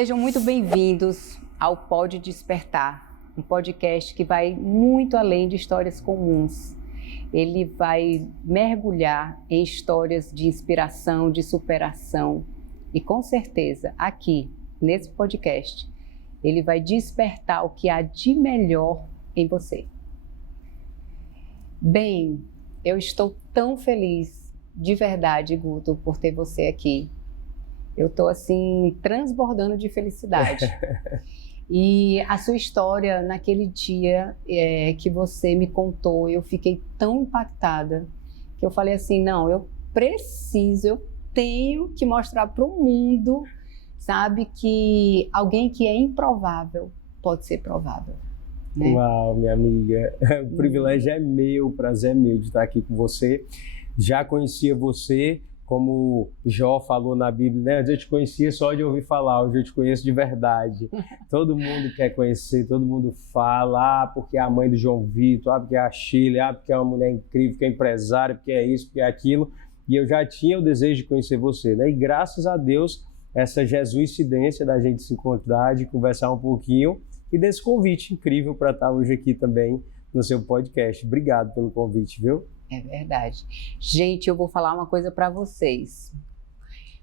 Sejam muito bem-vindos ao Pode Despertar, um podcast que vai muito além de histórias comuns. Ele vai mergulhar em histórias de inspiração, de superação e, com certeza, aqui, nesse podcast, ele vai despertar o que há de melhor em você. Bem, eu estou tão feliz, de verdade, Guto, por ter você aqui. Eu estou, assim, transbordando de felicidade. E a sua história, naquele dia que você me contou, eu fiquei tão impactada, que eu falei assim, não, eu tenho que mostrar para o mundo, sabe, que alguém que é improvável pode ser provável. Né? Uau, minha amiga, o privilégio é meu, o prazer é meu de estar aqui com você. Já conhecia você, como Jó falou na Bíblia, né? Eu te conhecia só de ouvir falar, hoje eu te conheço de verdade. Todo mundo quer conhecer, todo mundo fala, porque é a mãe do João Vitor, porque é a Shirley, porque é uma mulher incrível, porque é empresária, porque é isso, porque é aquilo. E eu já tinha o desejo de conhecer você, né? E graças a Deus, essa jesuicidência da gente se encontrar, de conversar um pouquinho, e desse convite incrível para estar hoje aqui também no seu podcast. Obrigado pelo convite, viu? É verdade. Gente, eu vou falar uma coisa para vocês.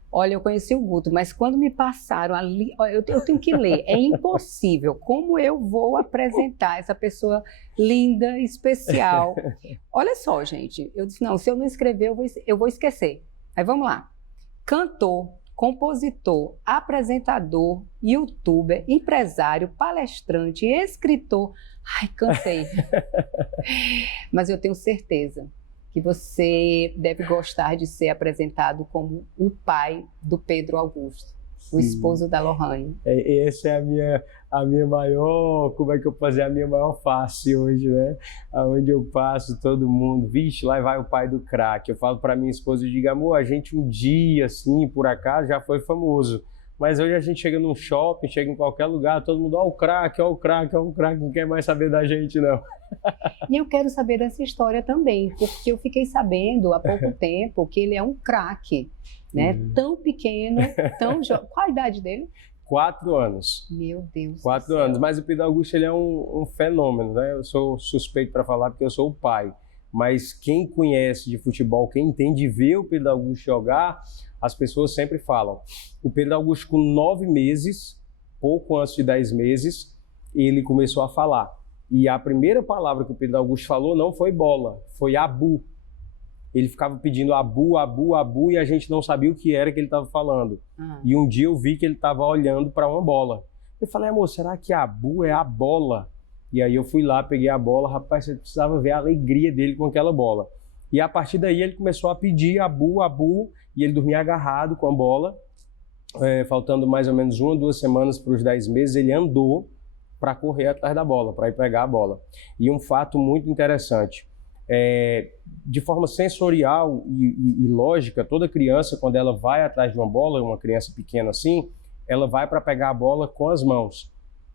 Olha, eu conheci o Guto, mas quando me passaram ali, eu tenho que ler, é impossível. Como eu vou apresentar essa pessoa linda, especial? Olha só, gente, eu disse, não, se eu não escrever, eu vou esquecer. Aí vamos lá. Cantor, compositor, apresentador, youtuber, empresário, palestrante, escritor. Ai, cansei. Mas eu tenho certeza que você deve gostar de ser apresentado como o pai do Pedro Augusto, o esposo da Lohane. Essa é a minha maior, como é que eu fazer a minha maior face hoje, né? Aonde eu passo, todo mundo, vixe, lá vai o pai do craque. Eu falo para minha esposa, eu digo, amor, a gente um dia, assim, por acaso, já foi famoso. Mas hoje a gente chega num shopping, chega em qualquer lugar, todo mundo, ó o craque, não quer mais saber da gente, não. E eu quero saber dessa história também, porque eu fiquei sabendo há pouco tempo que ele é um craque, né? Tão pequeno, tão jovem. Qual a idade dele? 4 anos. Meu Deus. 4 anos. Mas o Pedro Augusto, ele é um fenômeno, né? Eu sou suspeito para falar porque eu sou o pai. Mas quem conhece de futebol, quem entende ver o Pedro Augusto jogar, as pessoas sempre falam. O Pedro Augusto, com 9 meses, pouco antes de 10 meses, ele começou a falar. E a primeira palavra que o Pedro Augusto falou não foi bola, foi abu. Ele ficava pedindo abu, abu, abu, e a gente não sabia o que era que ele estava falando. E um dia eu vi que ele estava olhando para uma bola. Eu falei, amor, será que abu é a bola? E aí eu fui lá, peguei a bola, rapaz, você precisava ver a alegria dele com aquela bola. E a partir daí ele começou a pedir abu, abu, e ele dormia agarrado com a bola. Faltando mais ou menos 1 ou 2 semanas para os 10 meses, ele andou para correr atrás da bola, para ir pegar a bola. E um fato muito interessante, de forma sensorial e lógica, toda criança, quando ela vai atrás de uma bola, uma criança pequena assim, ela vai para pegar a bola com as mãos.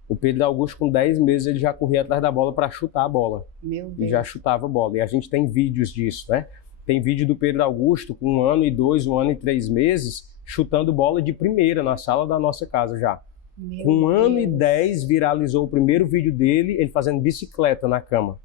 O Pedro Augusto, com 10 meses, ele já corria atrás da bola para chutar a bola. Meu Deus. Ele já chutava a bola. E a gente tem vídeos disso, né? Tem vídeo do Pedro Augusto com 1 ano e 2, 1 ano e 3 meses, chutando bola de primeira na sala da nossa casa já. Meu com 1 ano e Deus. 10, viralizou o primeiro vídeo dele, ele fazendo bicicleta na cama.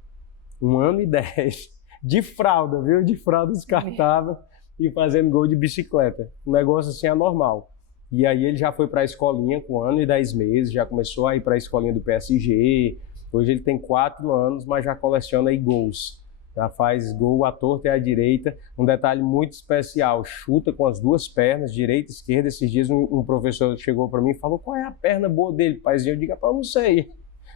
1 ano e 10. De fralda, viu? De fralda descartável e fazendo gol de bicicleta. Um negócio assim anormal. E aí ele já foi para a escolinha com 1 ano e 10 meses, já começou a ir para a escolinha do PSG. Hoje ele tem 4 anos, mas já coleciona aí gols. Já faz gol à torta e à direita. Um detalhe muito especial, chuta com as 2 pernas, direita e esquerda. Esses dias um professor chegou para mim e falou, qual é a perna boa dele, paizinho? Eu digo, eu não sei.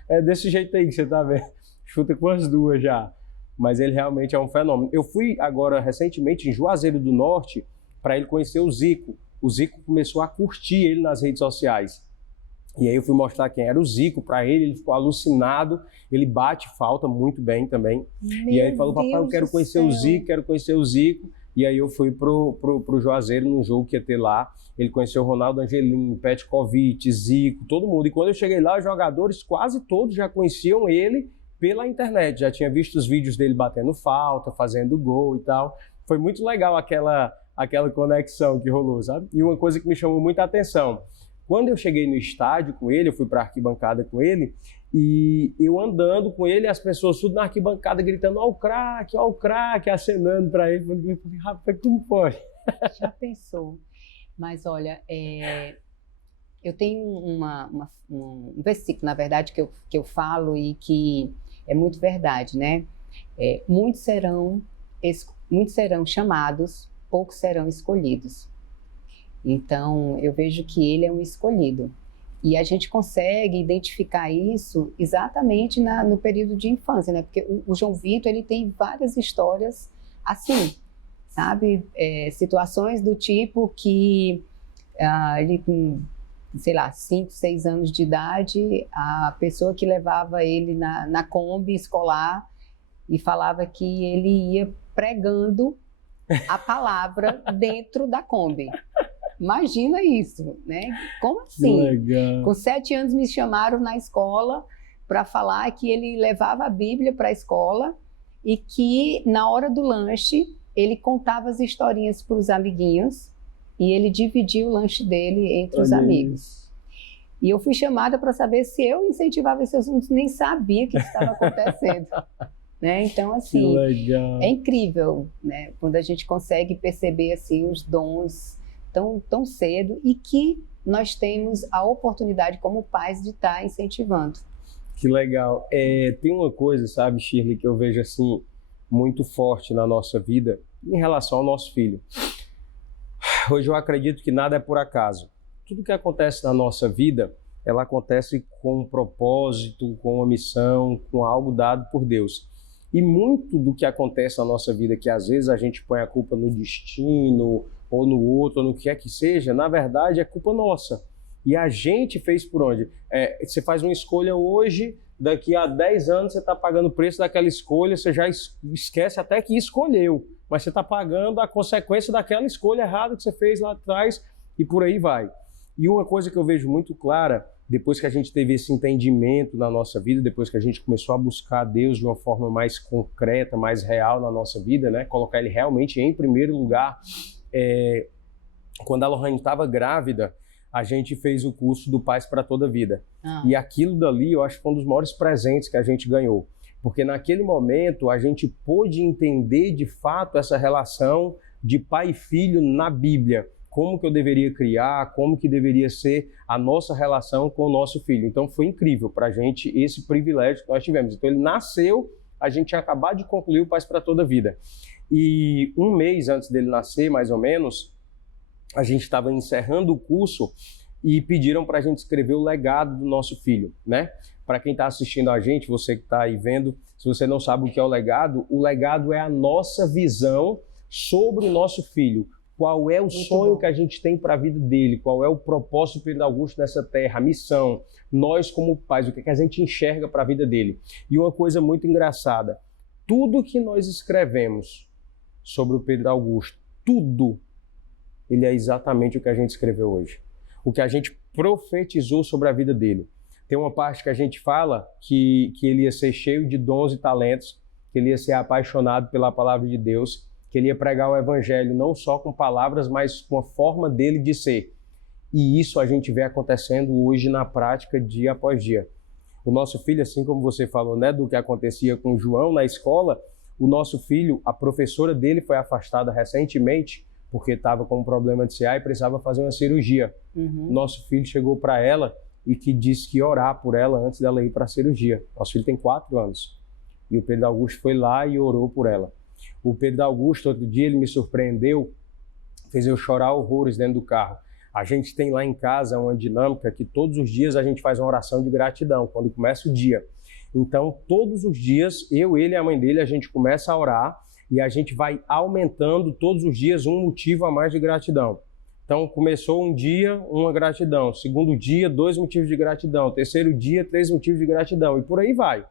É desse jeito aí que você tá vendo. Chuta com as 2 já. Mas ele realmente é um fenômeno. Eu fui agora recentemente em Juazeiro do Norte para ele conhecer o Zico. O Zico começou a curtir ele nas redes sociais. E aí eu fui mostrar quem era o Zico para ele, ele ficou alucinado, ele bate falta muito bem também. E aí ele falou, papai, eu quero conhecer o Zico, quero conhecer o Zico. E aí eu fui pro Juazeiro, num jogo que ia ter lá. Ele conheceu o Ronaldo Angelini, Petkovic, Zico, todo mundo. E quando eu cheguei lá, os jogadores quase todos já conheciam ele pela internet. Já tinha visto os vídeos dele batendo falta, fazendo gol e tal. Foi muito legal aquela conexão que rolou, sabe? E uma coisa que me chamou muita atenção, Quando eu cheguei no estádio com ele, eu fui para a arquibancada com ele, e eu andando com ele, as pessoas tudo na arquibancada gritando, ó o craque, acenando para ele. Eu falei, rapaz, como pode? Já pensou? Mas olha, eu tenho um versículo, na verdade, que eu falo e que é muito verdade, né? Muitos serão chamados, poucos serão escolhidos. Então, eu vejo que ele é um escolhido. E a gente consegue identificar isso exatamente no período de infância, né? Porque o João Vitor, ele tem várias histórias assim, sabe? Situações do tipo que ele com, sei lá, 5, 6 anos de idade, a pessoa que levava ele na Kombi escolar e falava que ele ia pregando a palavra dentro da Kombi. Imagina isso, né? Como assim? Legal. Com 7 anos me chamaram na escola para falar que ele levava a Bíblia para a escola e que na hora do lanche ele contava as historinhas para os amiguinhos e ele dividia o lanche dele entre os amigos. E eu fui chamada para saber se eu incentivava esse assunto, nem sabia que isso estava acontecendo. Né? Então, assim, é incrível, né? Quando a gente consegue perceber assim, os dons tão cedo e que nós temos a oportunidade como pais de estar incentivando. Que legal. Tem uma coisa, sabe, Shirley, que eu vejo assim muito forte na nossa vida em relação ao nosso filho. Hoje eu acredito que nada é por acaso. Tudo que acontece na nossa vida, ela acontece com um propósito, com uma missão, com algo dado por Deus. E muito do que acontece na nossa vida, que às vezes a gente põe a culpa no destino, ou no outro, ou no que é que seja, na verdade é culpa nossa. E a gente fez por onde? Você faz uma escolha hoje, daqui a 10 anos você está pagando o preço daquela escolha, você já esquece até que escolheu, mas você está pagando a consequência daquela escolha errada que você fez lá atrás e por aí vai. E uma coisa que eu vejo muito clara, depois que a gente teve esse entendimento na nossa vida, depois que a gente começou a buscar Deus de uma forma mais concreta, mais real na nossa vida, né? Colocar Ele realmente em primeiro lugar. Quando a Lohane estava grávida, a gente fez o curso do Pais para Toda a Vida. E aquilo dali, eu acho que foi um dos maiores presentes que a gente ganhou. Porque naquele momento, a gente pôde entender de fato essa relação de pai e filho na Bíblia. Como que eu deveria criar, como que deveria ser a nossa relação com o nosso filho. Então foi incrível para a gente esse privilégio que nós tivemos. Então ele nasceu, a gente tinha acabado de concluir o Pais para Toda a Vida. E um mês antes dele nascer, mais ou menos, a gente estava encerrando o curso e pediram para a gente escrever o legado do nosso filho, né? Para quem está assistindo a gente, você que está aí vendo, se você não sabe o que é o legado é a nossa visão sobre o nosso filho. Qual é o sonho que a gente tem para a vida dele? Qual é o propósito do Pedro Augusto nessa terra? A missão? Nós como pais, o que a gente enxerga para a vida dele? E uma coisa muito engraçada, tudo que nós escrevemos sobre o Pedro Augusto, tudo, ele é exatamente o que a gente escreveu hoje. O que a gente profetizou sobre a vida dele. Tem uma parte que a gente fala que ele ia ser cheio de dons e talentos, que ele ia ser apaixonado pela palavra de Deus, que ele ia pregar o evangelho não só com palavras, mas com a forma dele de ser. E isso a gente vê acontecendo hoje na prática, dia após dia. O nosso filho, assim como você falou, né, do que acontecia com o João na escola, o nosso filho, a professora dele foi afastada recentemente porque estava com um problema de CA e precisava fazer uma cirurgia. Nosso filho chegou para ela e que disse que ia orar por ela antes dela ir para a cirurgia. Nosso filho tem 4 anos. E o Pedro Augusto foi lá e orou por ela. O Pedro Augusto, outro dia, ele me surpreendeu, fez eu chorar horrores dentro do carro. A gente tem lá em casa uma dinâmica que todos os dias a gente faz uma oração de gratidão, quando começa o dia. Então, todos os dias, eu, ele e a mãe dele, a gente começa a orar e a gente vai aumentando todos os dias um motivo a mais de gratidão. Então, começou um dia, uma gratidão. Segundo dia, 2 motivos de gratidão. Terceiro dia, 3 motivos de gratidão. E por aí vai.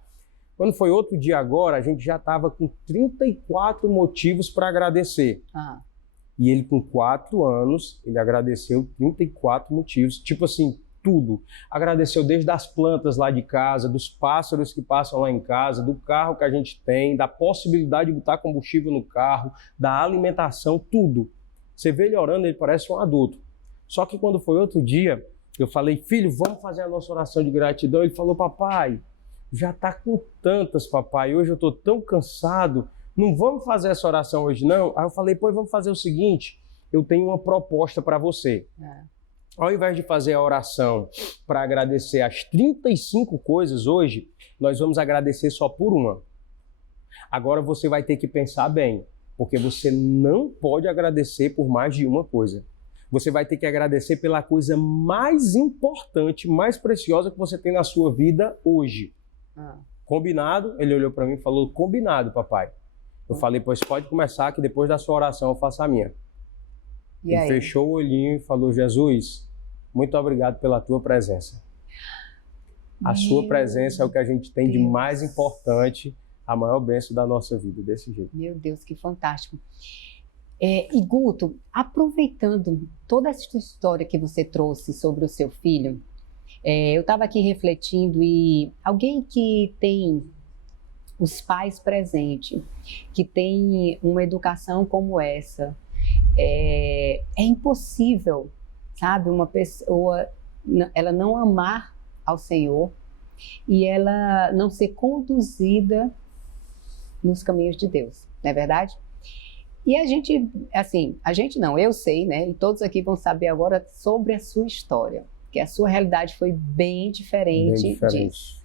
Quando foi outro dia agora, a gente já estava com 34 motivos para agradecer. E ele, com 4 anos, ele agradeceu 34 motivos. Tipo assim, tudo. Agradeceu desde as plantas lá de casa, dos pássaros que passam lá em casa, do carro que a gente tem, da possibilidade de botar combustível no carro, da alimentação, tudo. Você vê ele orando, ele parece um adulto. Só que quando foi outro dia, Eu falei, filho, vamos fazer a nossa oração de gratidão. Ele falou, papai, já está com tantas, papai, hoje eu estou tão cansado, não vamos fazer essa oração hoje não? Aí eu falei, pois vamos fazer o seguinte, eu tenho uma proposta para você. Ao invés de fazer a oração para agradecer as 35 coisas hoje, nós vamos agradecer só por uma. Agora você vai ter que pensar bem, porque você não pode agradecer por mais de uma coisa. Você vai ter que agradecer pela coisa mais importante, mais preciosa que você tem na sua vida hoje. Combinado? Ele olhou para mim e falou, combinado, papai. Eu falei, pois pode começar que depois da sua oração eu faço a minha. Ele fechou o olhinho e falou, Jesus, muito obrigado pela tua presença. A sua presença é o que a gente tem de mais importante, a maior bênção da nossa vida, desse jeito. Meu Deus, que fantástico. E Guto, aproveitando toda essa história que você trouxe sobre o seu filho, eu estava aqui refletindo e alguém que tem os pais presentes, que tem uma educação como essa, é impossível, sabe, uma pessoa, ela não amar ao Senhor e ela não ser conduzida nos caminhos de Deus, não é verdade? E a gente, assim, a gente não, eu sei, né? E todos aqui vão saber agora sobre a sua história, que a sua realidade foi bem diferente disso.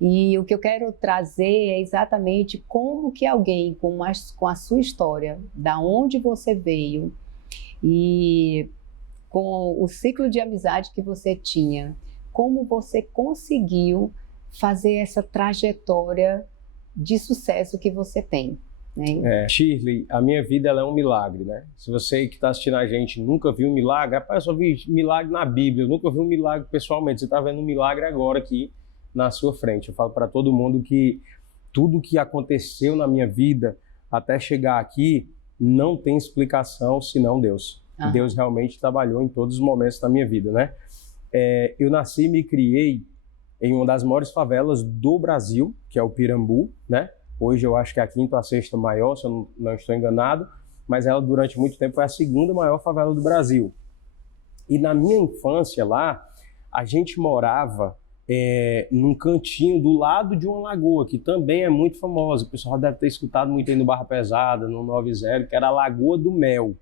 E o que eu quero trazer é exatamente como que alguém com a sua história, da onde você veio e com o ciclo de amizade que você tinha, como você conseguiu fazer essa trajetória de sucesso que você tem. Shirley, a minha vida ela é um milagre, né? Se você que está assistindo a gente nunca viu um milagre, rapaz, eu só vi milagre na Bíblia, eu nunca vi um milagre pessoalmente, você está vendo um milagre agora aqui na sua frente. Eu falo para todo mundo que tudo que aconteceu na minha vida até chegar aqui não tem explicação senão Deus. Deus realmente trabalhou em todos os momentos da minha vida, né? Eu nasci e me criei em uma das maiores favelas do Brasil, que é o Pirambu, né? Hoje eu acho que é a quinta ou a sexta maior, se eu não estou enganado, mas ela durante muito tempo foi a segunda maior favela do Brasil. E na minha infância lá, a gente morava num cantinho do lado de uma lagoa, que também é muito famosa. O pessoal deve ter escutado muito aí no Barra Pesada, no 90, que era a Lagoa do Mel.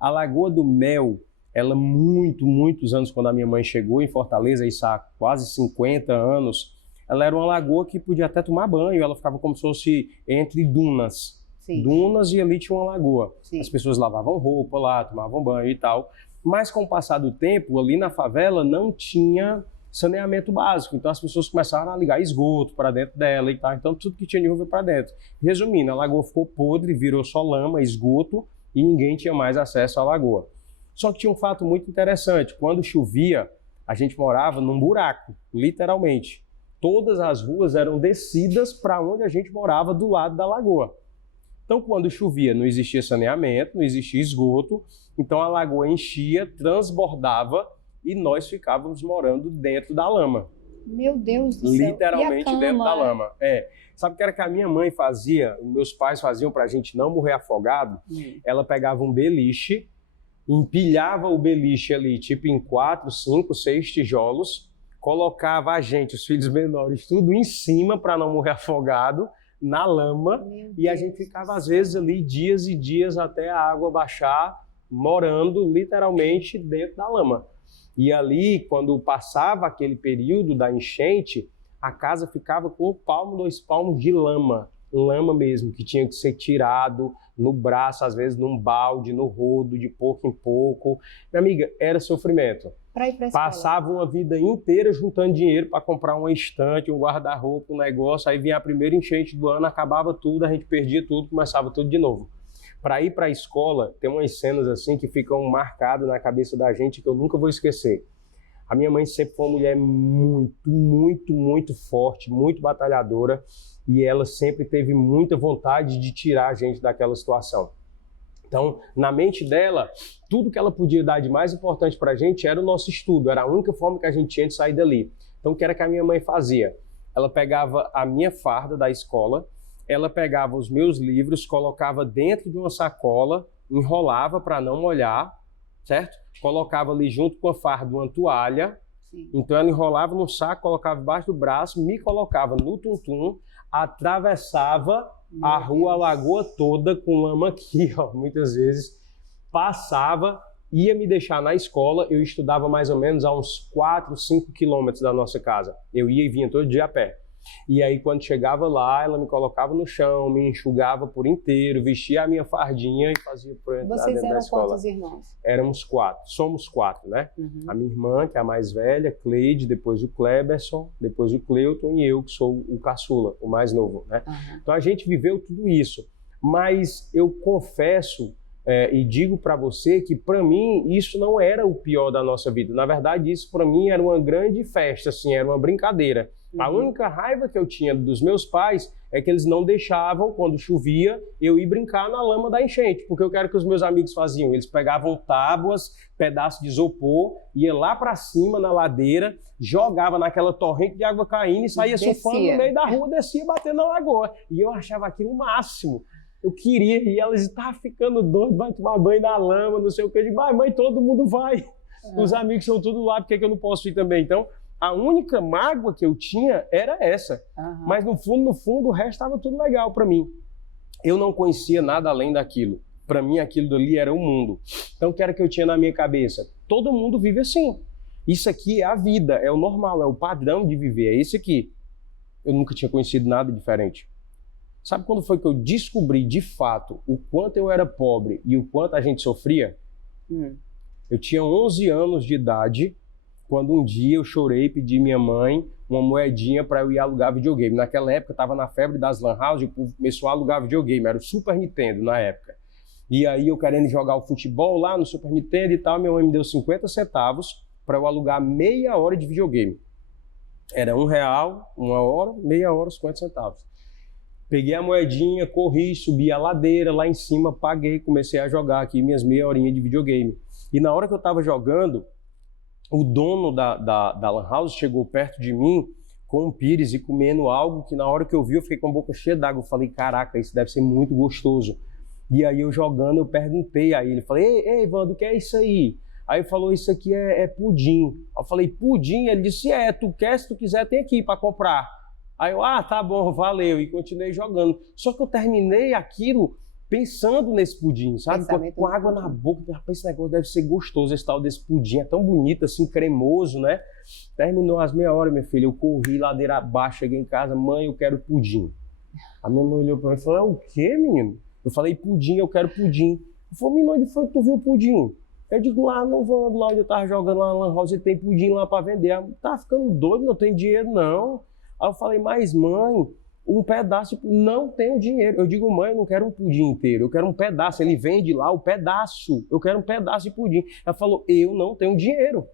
A Lagoa do Mel, ela muitos anos, quando a minha mãe chegou em Fortaleza, isso há quase 50 anos, ela era uma lagoa que podia até tomar banho, ela ficava como se fosse entre dunas. Sim. Dunas e ali tinha uma lagoa. Sim. As pessoas lavavam roupa lá, tomavam banho e tal. Mas com o passar do tempo, ali na favela não tinha saneamento básico. Então as pessoas começaram a ligar esgoto para dentro dela e tal. Então tudo que tinha de rua foi para dentro. Resumindo, a lagoa ficou podre, virou só lama, esgoto e ninguém tinha mais acesso à lagoa. Só que tinha um fato muito interessante. Quando chovia, a gente morava num buraco, literalmente. Todas as ruas eram descidas para onde a gente morava, do lado da lagoa. Então, quando chovia, não existia saneamento, não existia esgoto, então a lagoa enchia, transbordava e nós ficávamos morando dentro da lama. Meu Deus do céu. Literalmente dentro da lama. Sabe o que era que a minha mãe fazia, meus pais faziam para a gente não morrer afogado? Ela pegava um beliche, empilhava o beliche ali, tipo em 4, 5, 6 tijolos, colocava a gente, os filhos menores, tudo em cima para não morrer afogado na lama. E a gente ficava às vezes ali dias e dias até a água baixar, morando literalmente dentro da lama. E ali, quando passava aquele período da enchente, a casa ficava com 1 palmo, 2 palmos de lama mesmo, que tinha que ser tirado no braço, às vezes num balde, no rodo, de pouco em pouco. Minha amiga, era sofrimento. Passava uma vida inteira juntando dinheiro para comprar uma estante, um guarda-roupa, um negócio, aí vinha a primeira enchente do ano, acabava tudo, a gente perdia tudo, começava tudo de novo. Para ir para a escola, tem umas cenas assim que ficam marcadas na cabeça da gente que eu nunca vou esquecer. A minha mãe sempre foi uma mulher muito forte, muito batalhadora, e ela sempre teve muita vontade de tirar a gente daquela situação. Então, na mente dela, tudo que ela podia dar de mais importante para a gente era o nosso estudo, era a única forma que a gente tinha de sair dali. Então, o que era que a minha mãe fazia? Ela pegava a minha farda da escola, ela pegava os meus livros, colocava dentro de uma sacola, enrolava para não molhar, certo? Colocava ali junto com a farda uma toalha. Sim. Então ela enrolava no saco, colocava debaixo do braço, me colocava no tum-tum, atravessava a rua, a lagoa toda com lama aqui, ó, muitas vezes, passava, ia me deixar na escola. Eu estudava mais ou menos a uns 4, 5 quilômetros da nossa casa. Eu ia e vinha todo dia a pé. E aí, quando chegava lá, ela me colocava no chão, me enxugava por inteiro, vestia a minha fardinha e fazia para entrar Vocês dentro da eram escola. quantos irmãos? Éramos 4, somos 4, né? Uhum. A minha irmã, que é a mais velha, Cleide, depois o Kleberson, depois o Cleuton e eu, que sou o caçula, o mais novo, né? Uhum. Então a gente viveu tudo isso. Mas eu confesso e digo para você que para mim isso não era o pior da nossa vida. Na verdade, isso para mim era uma grande festa, assim, era uma brincadeira. A única raiva que eu tinha dos meus pais é que eles não deixavam, quando chovia, eu ir brincar na lama da enchente, porque eu quero que os meus amigos faziam. Eles pegavam tábuas, pedaços de isopor, ia lá para cima na ladeira, jogava naquela torrente de água caindo e saía surfando no meio da rua, descia batendo na lagoa. E eu achava aquilo o máximo. Eu queria, e elas estavam ficando doidas, vai tomar banho na lama, não sei o que. Eu digo, mãe, todo mundo vai. Os amigos são tudo lá, por que eu não posso ir também? Então, a única mágoa que eu tinha era essa. Uhum. Mas no fundo, o resto estava tudo legal para mim. Eu não conhecia nada além daquilo. Para mim, aquilo dali era o mundo. Então, o que era que eu tinha na minha cabeça? Todo mundo vive assim. Isso aqui é a vida, é o normal, é o padrão de viver, é esse aqui. Eu nunca tinha conhecido nada diferente. Sabe quando foi que eu descobri, de fato, o quanto eu era pobre e o quanto a gente sofria? Eu tinha 11 anos de idade, quando um dia eu chorei e pedi minha mãe uma moedinha para eu ir alugar videogame. Naquela época, estava na febre das lan house e o povo começou a alugar videogame. Era o Super Nintendo na época. E aí eu querendo jogar o futebol lá no Super Nintendo e tal, minha mãe me deu 50 centavos para eu alugar meia hora de videogame. Era R$1, uma hora, meia hora, 50 centavos. Peguei a moedinha, corri, subi a ladeira lá em cima, paguei, comecei a jogar aqui minhas meia horinha de videogame. E na hora que eu estava jogando, o dono da lan house chegou perto de mim com um pires e comendo algo que na hora que eu vi eu fiquei com a boca cheia d'água. Eu falei, caraca, isso deve ser muito gostoso. E aí eu jogando, eu perguntei a ele, falei, ei, Wando, o que é isso aí? Aí ele falou, isso aqui é pudim. Eu falei, pudim? Ele disse, tu quer, se tu quiser tem aqui para comprar. Aí eu, tá bom, valeu, e continuei jogando. Só que eu terminei aquilo pensando nesse pudim, sabe? Com água na boca, rapaz, esse negócio deve ser gostoso, esse tal desse pudim, é tão bonito, assim, cremoso, né? Terminou as meia hora, minha filha, eu corri ladeira abaixo, cheguei em casa, mãe, eu quero pudim. A minha mãe olhou pra mim e falou, o quê, menino? Eu falei, pudim, eu quero pudim. Eu falei, menino, onde foi que tu viu o pudim? Eu digo, lá no Wando, lá onde eu tava jogando lá na lan house, tem pudim lá pra vender. Ela, tá ficando doido, não tem dinheiro, não. Aí eu falei, mas mãe, um pedaço, não tenho dinheiro. Eu digo, mãe, eu não quero um pudim inteiro, eu quero um pedaço. Ele vende lá o pedaço, eu quero um pedaço de pudim. Ela falou, eu não tenho dinheiro.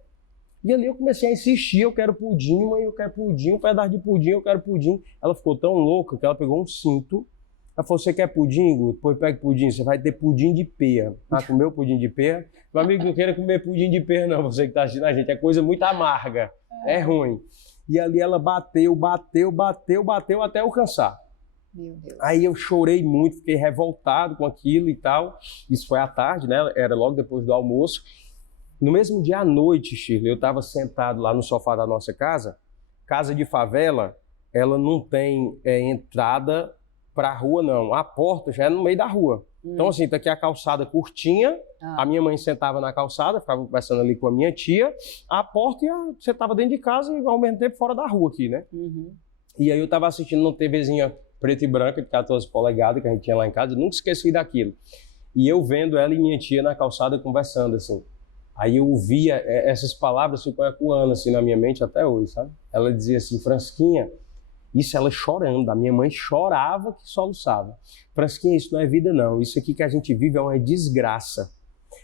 E ali eu comecei a insistir, eu quero pudim, mãe, eu quero pudim, um pedaço de pudim, eu quero pudim. Ela ficou tão louca que ela pegou um cinto. Ela falou, você quer pudim, Guto? Depois pega pudim, você vai ter pudim de pera. Comeu pudim de pera? Meu amigo, não queira comer pudim de pera não, você que está assistindo a gente, é coisa muito amarga, é ruim. E ali ela bateu até eu cansar. Meu Deus. Aí eu chorei muito, fiquei revoltado com aquilo e tal. Isso foi à tarde, né? Era logo depois do almoço. No mesmo dia à noite, Shirley, eu estava sentado lá no sofá da nossa casa. Casa de favela, ela não tem entrada para a rua, não. A porta já é no meio da rua. Então, assim, tá aqui a calçada curtinha, a minha mãe sentava na calçada, ficava conversando ali com a minha tia, a porta você tava dentro de casa e ao mesmo tempo fora da rua aqui, né? E aí eu tava assistindo uma TVzinha preta e branca de 14 polegadas que a gente tinha lá em casa, eu nunca esqueci daquilo. E eu vendo ela e minha tia na calçada conversando, assim. Aí eu ouvia essas palavras ficam ecoando assim na minha mente até hoje, sabe? Ela dizia assim, Fransquinha, isso ela chorando, a minha mãe chorava que soluçava. Fransquinha, isso não é vida não, isso aqui que a gente vive é uma desgraça.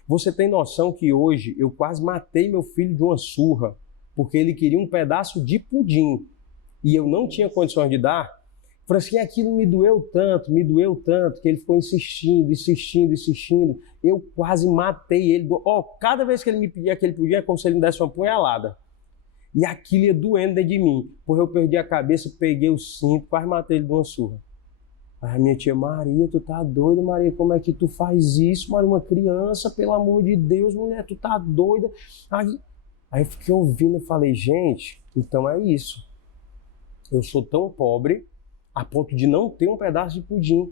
Você tem noção que hoje eu quase matei meu filho de uma surra, porque ele queria um pedaço de pudim e eu não tinha condições de dar? Fransquinha, aquilo me doeu tanto, que ele ficou insistindo. Eu quase matei ele. Cada vez que ele me pedia aquele pudim, é como se ele me desse uma punhalada. E aquilo ia doendo dentro de mim. Porque eu perdi a cabeça, peguei o cinto, quase matei ele de uma surra. Aí a minha tia, Maria, tu tá doida, Maria? Como é que tu faz isso, Maria? Uma criança, pelo amor de Deus, mulher, tu tá doida? Aí eu fiquei ouvindo e falei, gente, então é isso. Eu sou tão pobre a ponto de não ter um pedaço de pudim.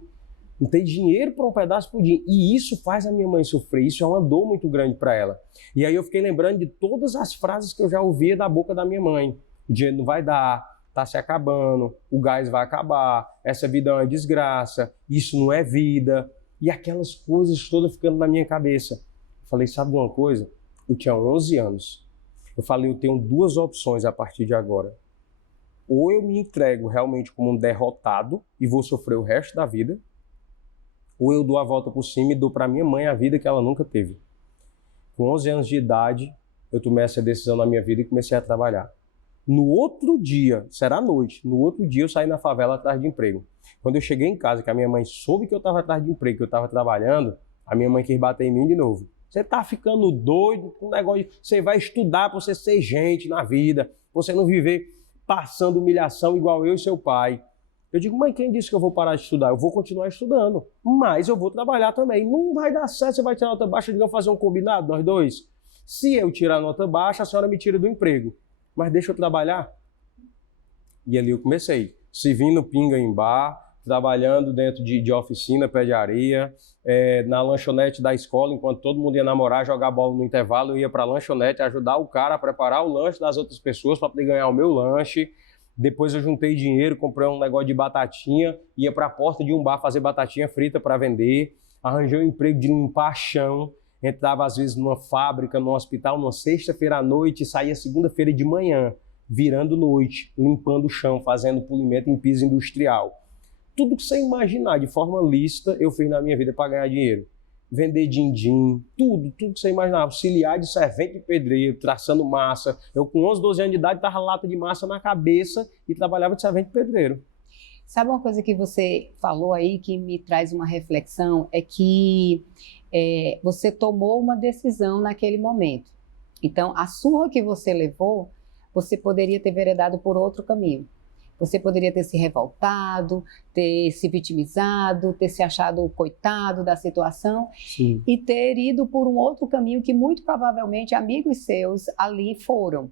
Não ter dinheiro para um pedaço de pudim. E isso faz a minha mãe sofrer. Isso é uma dor muito grande para ela. E aí eu fiquei lembrando de todas as frases que eu já ouvia da boca da minha mãe. O dinheiro não vai dar, tá se acabando, o gás vai acabar, essa vida é uma desgraça, isso não é vida. E aquelas coisas todas ficando na minha cabeça. Eu falei, sabe de uma coisa? Eu tinha 11 anos. Eu falei, eu tenho duas opções a partir de agora. Ou eu me entrego realmente como um derrotado e vou sofrer o resto da vida, ou eu dou a volta por cima e dou para minha mãe a vida que ela nunca teve. Com 11 anos de idade, eu tomei essa decisão na minha vida e comecei a trabalhar. No outro dia, será à noite, no outro dia eu saí na favela atrás de emprego. Quando eu cheguei em casa, que a minha mãe soube que eu estava atrás de emprego, que eu estava trabalhando, a minha mãe quis bater em mim de novo. Você tá ficando doido com o negócio de... Você vai estudar para você ser gente na vida, você não viver passando humilhação igual eu e seu pai. Eu digo, mãe, quem disse que eu vou parar de estudar? Eu vou continuar estudando, mas eu vou trabalhar também. Não vai dar certo, você vai tirar nota baixa, digamos, fazer um combinado, nós dois. Se eu tirar nota baixa, a senhora me tira do emprego. Mas deixa eu trabalhar. E ali eu comecei, servindo pinga em bar, trabalhando dentro de oficina, pé de areia, na lanchonete da escola, enquanto todo mundo ia namorar, jogar bola no intervalo, eu ia para a lanchonete ajudar o cara a preparar o lanche das outras pessoas para poder ganhar o meu lanche. Depois eu juntei dinheiro, comprei um negócio de batatinha, ia para a porta de um bar fazer batatinha frita para vender, arranjei um emprego de limpar chão, entrava às vezes numa fábrica, num hospital, numa sexta-feira à noite e saía segunda-feira de manhã, virando noite, limpando o chão, fazendo polimento em piso industrial. Tudo que você imaginar de forma lícita eu fiz na minha vida para ganhar dinheiro. Vender din-din, tudo que você imaginar. Auxiliar de servente de pedreiro, traçando massa. Eu com 11, 12 anos de idade tava lata de massa na cabeça e trabalhava de servente de pedreiro. Sabe uma coisa que você falou aí que me traz uma reflexão? É que você tomou uma decisão naquele momento. Então, a surra que você levou, você poderia ter veredado por outro caminho. Você poderia ter se revoltado, ter se vitimizado, ter se achado o coitado da situação. Sim. E ter ido por um outro caminho que muito provavelmente amigos seus ali foram.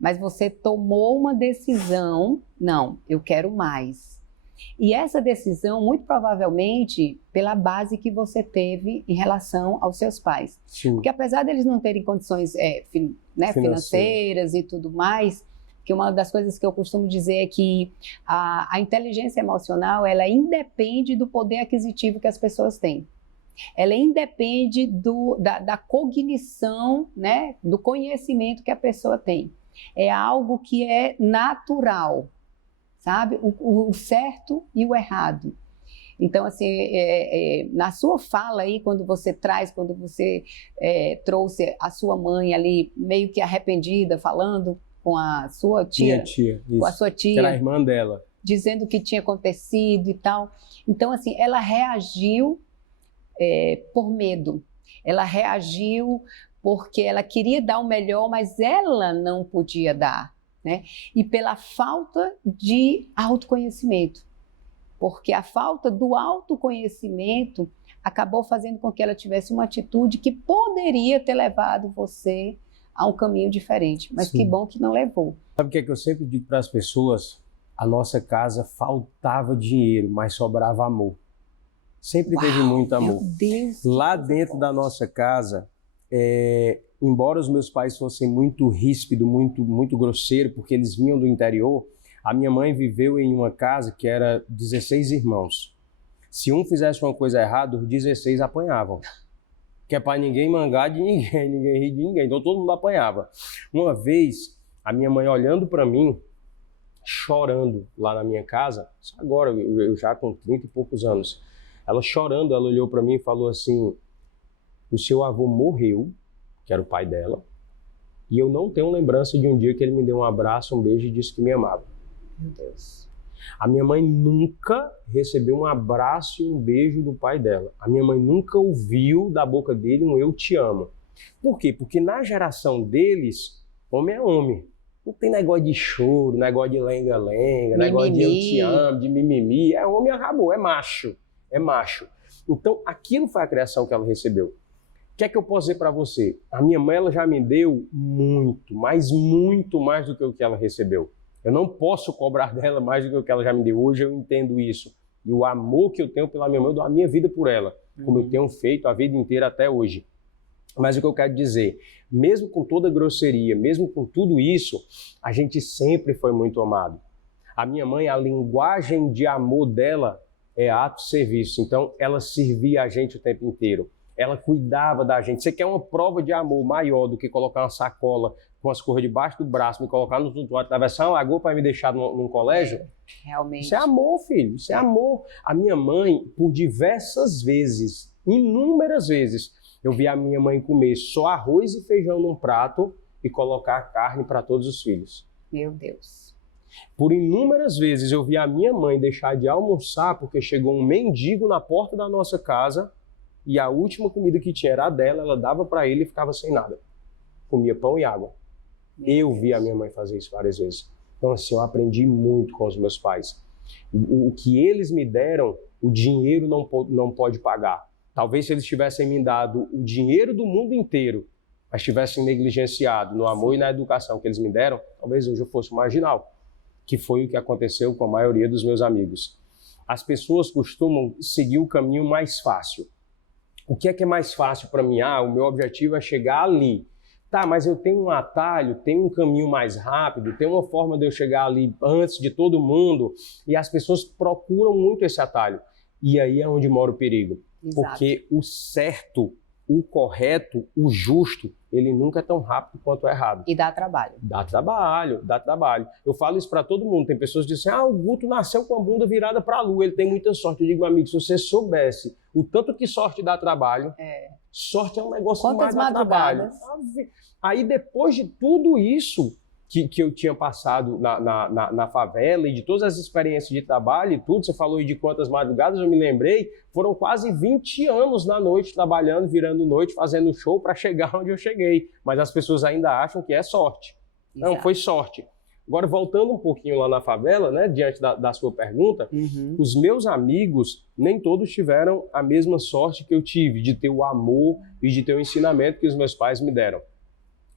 Mas você tomou uma decisão, não, eu quero mais. E essa decisão, muito provavelmente, pela base que você teve em relação aos seus pais. Sim. Porque apesar deles não terem condições financeiras e tudo mais, que uma das coisas que eu costumo dizer é que a inteligência emocional, ela independe do poder aquisitivo que as pessoas têm. Ela independe da cognição, né, do conhecimento que a pessoa tem. É algo que é natural, sabe? O certo e o errado. Então, assim, na sua fala aí, quando você trouxe a sua mãe ali, meio que arrependida, falando com a sua tia. Minha tia, isso. Com a sua tia. Que era a irmã dela. Dizendo o que tinha acontecido e tal. Então, assim, ela reagiu por medo. Ela reagiu porque ela queria dar o melhor, mas ela não podia dar, né? E pela falta de autoconhecimento. Porque a falta do autoconhecimento acabou fazendo com que ela tivesse uma atitude que poderia ter levado você a um caminho diferente. Mas Sim. Que bom que não levou. Sabe o que é que eu sempre digo para as pessoas? A nossa casa faltava dinheiro, mas sobrava amor. Sempre teve muito amor. Meu Deus. Lá dentro da nossa casa, embora os meus pais fossem muito ríspidos, muito grosseiro, porque eles vinham do interior, a minha mãe viveu em uma casa que era 16 irmãos. Se um fizesse uma coisa errada, os 16 apanhavam. Que é para ninguém mangar de ninguém, ninguém rir de ninguém. Então todo mundo apanhava. Uma vez, a minha mãe olhando para mim, chorando lá na minha casa, agora eu já com 30 e poucos anos, ela chorando, ela olhou para mim e falou assim, o seu avô morreu, que era o pai dela, e eu não tenho lembrança de um dia que ele me deu um abraço, um beijo e disse que me amava. Meu Deus. A minha mãe nunca recebeu um abraço e um beijo do pai dela. A minha mãe nunca ouviu da boca dele um eu te amo. Por quê? Porque na geração deles, homem é homem. Não tem negócio de choro, negócio de lenga-lenga, negócio de eu te amo, de mimimi. É homem, acabou, é macho. É macho. Então, aquilo foi a criação que ela recebeu. O que é que eu posso dizer para você? A minha mãe, ela já me deu muito, mas muito mais do que o que ela recebeu. Eu não posso cobrar dela mais do que o que ela já me deu. Hoje eu entendo isso. E o amor que eu tenho pela minha mãe, eu dou a minha vida por ela, como eu tenho feito a vida inteira até hoje. Mas o que eu quero dizer, mesmo com toda grosseria, mesmo com tudo isso, a gente sempre foi muito amado. A minha mãe, a linguagem de amor dela é ato de serviço. Então, ela servia a gente o tempo inteiro. Ela cuidava da gente. Você quer uma prova de amor maior do que colocar uma sacola com as coisas debaixo do braço, me colocar no tutuário, atravessar uma lagoa para me deixar num colégio? Realmente. Isso é amor, filho. Isso é amor. A minha mãe, por diversas vezes, inúmeras vezes, eu vi a minha mãe comer só arroz e feijão num prato e colocar carne para todos os filhos. Meu Deus. Por inúmeras vezes eu vi a minha mãe deixar de almoçar porque chegou um mendigo na porta da nossa casa e a última comida que tinha era a dela, ela dava para ele e ficava sem nada. Comia pão e água. Eu vi a minha mãe fazer isso várias vezes. Então, assim, eu aprendi muito com os meus pais. O que eles me deram, o dinheiro não pode pagar. Talvez se eles tivessem me dado o dinheiro do mundo inteiro, mas tivessem negligenciado no amor e na educação que eles me deram, talvez hoje eu fosse um marginal, que foi o que aconteceu com a maioria dos meus amigos. As pessoas costumam seguir o caminho mais fácil. O que é mais fácil para mim? O meu objetivo é chegar ali. Tá, mas eu tenho um atalho, tenho um caminho mais rápido, tem uma forma de eu chegar ali antes de todo mundo, e as pessoas procuram muito esse atalho. E aí é onde mora o perigo. Exato. Porque o certo, o correto, o justo, ele nunca é tão rápido quanto o errado. E dá trabalho. Dá trabalho, dá trabalho. Eu falo isso para todo mundo. Tem pessoas que dizem, o Guto nasceu com a bunda virada para a lua, ele tem muita sorte. Eu digo, meu amigo, se você soubesse o tanto que sorte dá trabalho, sorte é um negócio Quantas que mais dá trabalho. Aí depois de tudo isso que eu tinha passado na favela e de todas as experiências de trabalho e tudo, você falou aí de quantas madrugadas, eu me lembrei, foram quase 20 anos na noite trabalhando, virando noite, fazendo show para chegar onde eu cheguei. Mas as pessoas ainda acham que é sorte. Exato. Não, foi sorte. Agora, voltando um pouquinho lá na favela, né, diante da sua pergunta, os meus amigos, nem todos tiveram a mesma sorte que eu tive, de ter o amor e de ter o ensinamento que os meus pais me deram.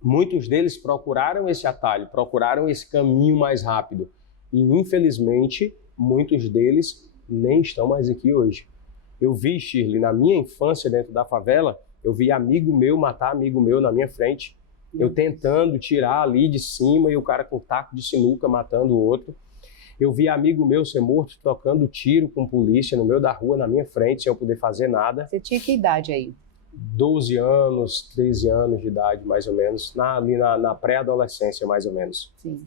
Muitos deles procuraram esse atalho, procuraram esse caminho mais rápido. E, infelizmente, muitos deles nem estão mais aqui hoje. Eu vi, Shirley, na minha infância dentro da favela, eu vi amigo meu matar amigo meu na minha frente. Eu tentando tirar ali de cima e o cara com taco de sinuca matando o outro. Eu vi amigo meu ser morto trocando tiro com polícia no meio da rua, na minha frente, sem eu poder fazer nada. Você tinha que idade aí? 12 anos, 13 anos de idade, mais ou menos, ali na pré-adolescência, mais ou menos. Sim.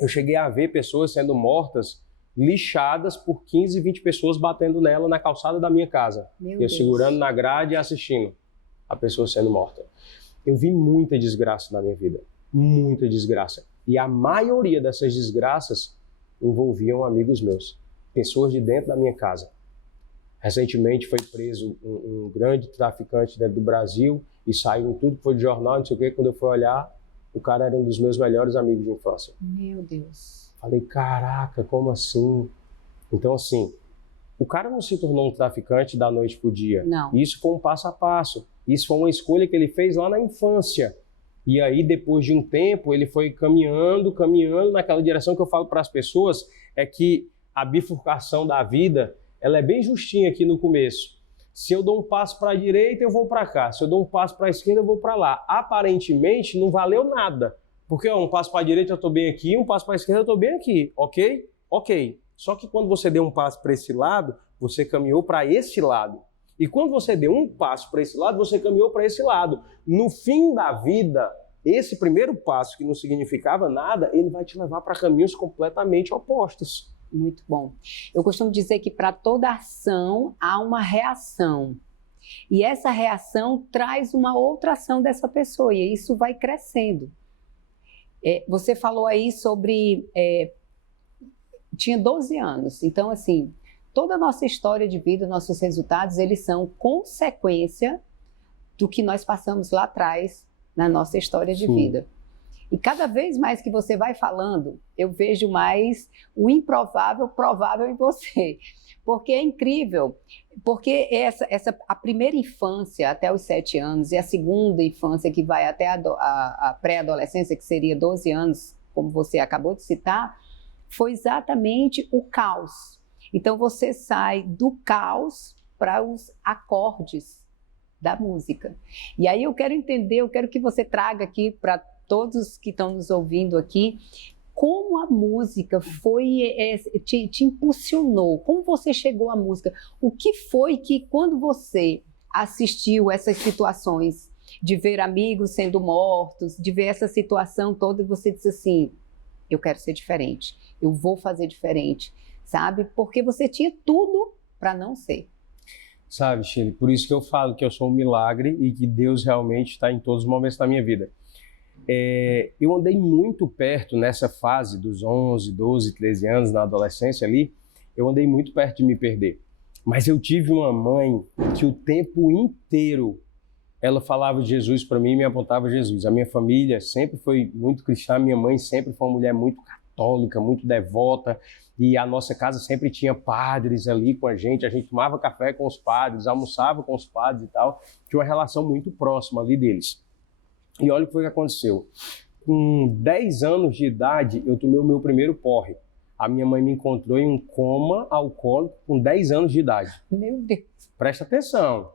Eu cheguei a ver pessoas sendo mortas, lixadas por 15, 20 pessoas batendo nela na calçada da minha casa. Eu segurando na grade e assistindo a pessoa sendo morta. Eu vi muita desgraça na minha vida, muita desgraça. E a maioria dessas desgraças envolviam amigos meus, pessoas de dentro da minha casa. Recentemente foi preso um grande traficante dentro do Brasil e saiu em tudo que foi de jornal, não sei o quê. Quando eu fui olhar, o cara era um dos meus melhores amigos de infância. Meu Deus. Falei, caraca, como assim? Então, assim, o cara não se tornou um traficante da noite pro dia. Não. Isso foi um passo a passo. Isso foi uma escolha que ele fez lá na infância. E aí, depois de um tempo, ele foi caminhando naquela direção que eu falo para as pessoas, é que a bifurcação da vida, ela é bem justinha aqui no começo. Se eu dou um passo para a direita, eu vou para cá. Se eu dou um passo para a esquerda, eu vou para lá. Aparentemente, não valeu nada. Porque um passo para a direita, eu estou bem aqui, um passo para a esquerda, eu estou bem aqui. Ok? Ok. Só que quando você deu um passo para esse lado, você caminhou para esse lado. E quando você deu um passo para esse lado, você caminhou para esse lado. No fim da vida, esse primeiro passo, que não significava nada, ele vai te levar para caminhos completamente opostos. Muito bom. Eu costumo dizer que para toda ação há uma reação. E essa reação traz uma outra ação dessa pessoa e isso vai crescendo. Você falou aí sobre... tinha 12 anos. Então, assim, toda a nossa história de vida, nossos resultados, eles são consequência do que nós passamos lá atrás na nossa história de vida. E cada vez mais que você vai falando, eu vejo mais o improvável provável em você. Porque é incrível, porque a primeira infância até os 7 anos e a segunda infância que vai até a pré-adolescência, que seria 12 anos, como você acabou de citar, foi exatamente o caos. Então você sai do caos para os acordes da música. E aí eu quero entender, eu quero que você traga aqui para todos que estão nos ouvindo aqui, como a música te impulsionou, como você chegou à música, o que foi que quando você assistiu essas situações de ver amigos sendo mortos, de ver essa situação toda, você disse assim, eu quero ser diferente, eu vou fazer diferente, sabe? Porque você tinha tudo para não ser. Sabe, Shirley, por isso que eu falo que eu sou um milagre e que Deus realmente está em todos os momentos da minha vida. Eu andei muito perto nessa fase dos 11, 12, 13 anos, na adolescência ali, eu andei muito perto de me perder. Mas eu tive uma mãe que o tempo inteiro ela falava de Jesus para mim e me apontava Jesus. A minha família sempre foi muito cristã, minha mãe sempre foi uma mulher muito católica, muito devota, e a nossa casa sempre tinha padres ali com a gente tomava café com os padres, almoçava com os padres e tal, tinha uma relação muito próxima ali deles. E olha o que foi que aconteceu. Com 10 anos de idade, eu tomei o meu primeiro porre. A minha mãe me encontrou em um coma alcoólico com 10 anos de idade. Meu Deus! Presta atenção.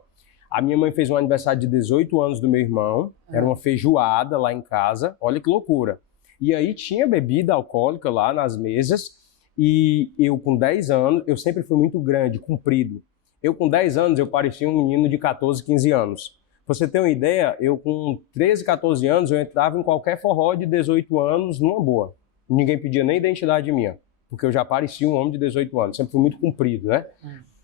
A minha mãe fez um aniversário de 18 anos do meu irmão. Era uma feijoada lá em casa. Olha que loucura. E aí tinha bebida alcoólica lá nas mesas. E eu com 10 anos, eu sempre fui muito grande, comprido. Eu com 10 anos, eu parecia um menino de 14, 15 anos. Pra você ter uma ideia, eu com 13, 14 anos, eu entrava em qualquer forró de 18 anos numa boa. Ninguém pedia nem identidade minha, porque eu já parecia um homem de 18 anos, sempre fui muito comprido, né?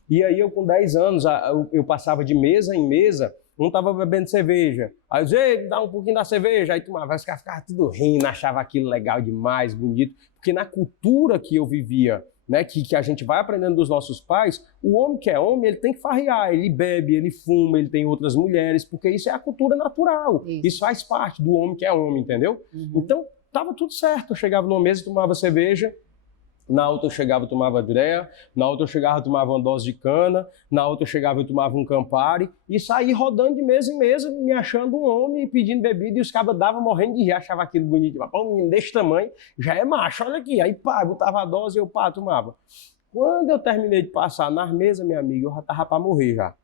E aí eu com 10 anos, eu passava de mesa em mesa, um tava bebendo cerveja. Aí eu dizia, dá um pouquinho da cerveja, aí tomava, os caras ficavam tudo rindo, achava aquilo legal demais, bonito, porque na cultura que eu vivia, né, que a gente vai aprendendo dos nossos pais, o homem que é homem, ele tem que farrear, ele bebe, ele fuma, ele tem outras mulheres, porque isso é a cultura natural, isso faz parte do homem que é homem, entendeu? Então, tava tudo certo, eu chegava numa mesa e tomava cerveja, na outra eu chegava e tomava Drea, na outra eu chegava e tomava uma dose de cana, na outra eu chegava e tomava um Campari, e saí rodando de mesa em mesa, me achando um homem, pedindo bebida, e os cabas davam morrendo de rir, achava aquilo bonito, pô, um menino desse tamanho, já é macho, olha aqui, aí pá, botava a dose e eu pá, tomava. Quando eu terminei de passar nas mesas, minha amiga, eu já tava pra morrer já.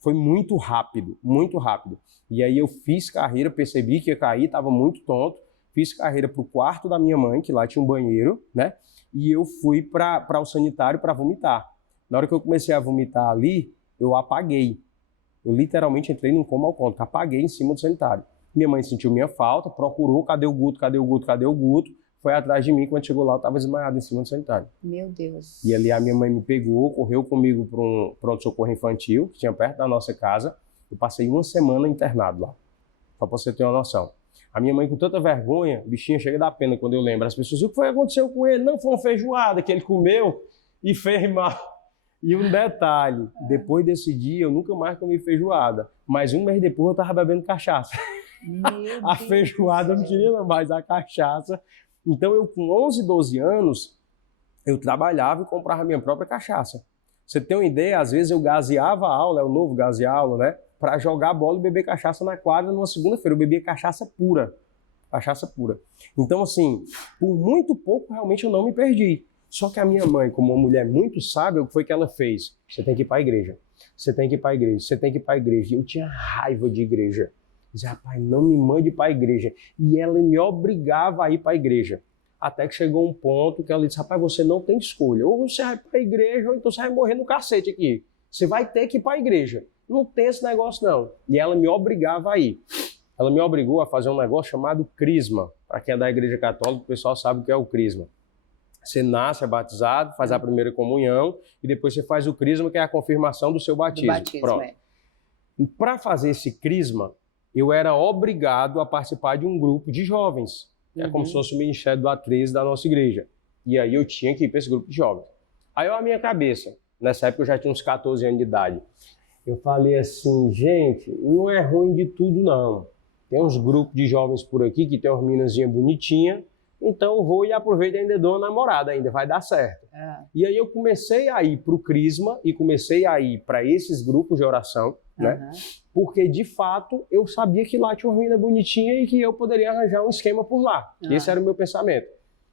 Foi muito rápido, muito rápido. E aí eu fiz carreira, percebi que ia cair, tava muito tonto, fiz carreira pro quarto da minha mãe, que lá tinha um banheiro, né? E eu fui para o sanitário para vomitar. Na hora que eu comecei a vomitar ali, eu apaguei. Eu literalmente entrei num coma alcoólico, apaguei em cima do sanitário. Minha mãe sentiu minha falta, procurou, cadê o Guto, cadê o Guto, cadê o Guto? Foi atrás de mim, quando chegou lá eu estava desmaiado em cima do sanitário. Meu Deus. E ali a minha mãe me pegou, correu comigo para um pronto-socorro infantil, que tinha perto da nossa casa. Eu passei uma semana internado lá, só para você ter uma noção. A minha mãe, com tanta vergonha, bichinha, chega da pena quando eu lembro. As pessoas, o que foi que aconteceu com ele? Não, foi uma feijoada que ele comeu e fez mal. E um detalhe, depois desse dia eu nunca mais comi feijoada. Mas um mês depois eu estava bebendo cachaça. A feijoada eu não queria não, mas a cachaça. Então eu com 11, 12 anos, eu trabalhava e comprava minha própria cachaça. Você tem uma ideia, às vezes eu gaseava a aula, é o novo gasear aula, né? Para jogar bola e beber cachaça na quadra numa segunda-feira. Eu bebia cachaça pura. Cachaça pura. Então, assim, por muito pouco, realmente eu não me perdi. Só que a minha mãe, como uma mulher muito sábia, o que foi que ela fez? Você tem que ir para a igreja. Você tem que ir para a igreja. Você tem que ir para a igreja. E eu tinha raiva de igreja. Eu dizia, rapaz, não me mande para a igreja. E ela me obrigava a ir para a igreja. Até que chegou um ponto que ela disse, rapaz, você não tem escolha. Ou você vai para a igreja, ou então você vai morrer no cacete aqui. Você vai ter que ir para a igreja. Não tem esse negócio, não. E ela me obrigava a ir. Ela me obrigou a fazer um negócio chamado crisma. Para quem é da igreja católica, o pessoal sabe o que é o crisma. Você nasce, é batizado, faz a primeira comunhão e depois você faz o crisma, que é a confirmação do seu batismo. Pronto. Para fazer esse crisma, eu era obrigado a participar de um grupo de jovens. É como se fosse o ministério do A13 da nossa igreja. E aí eu tinha que ir para esse grupo de jovens. Aí a minha cabeça, nessa época eu já tinha uns 14 anos de idade. Eu falei assim, gente, não é ruim de tudo não. Tem uns grupos de jovens por aqui que tem umas meninazinhas bonitinhas, então eu vou e aproveito e ainda dou uma namorada ainda, vai dar certo. E aí eu comecei a ir para o Crisma e comecei a ir para esses grupos de oração, né? Porque de fato eu sabia que lá tinha uma menina bonitinha e que eu poderia arranjar um esquema por lá. Esse era o meu pensamento.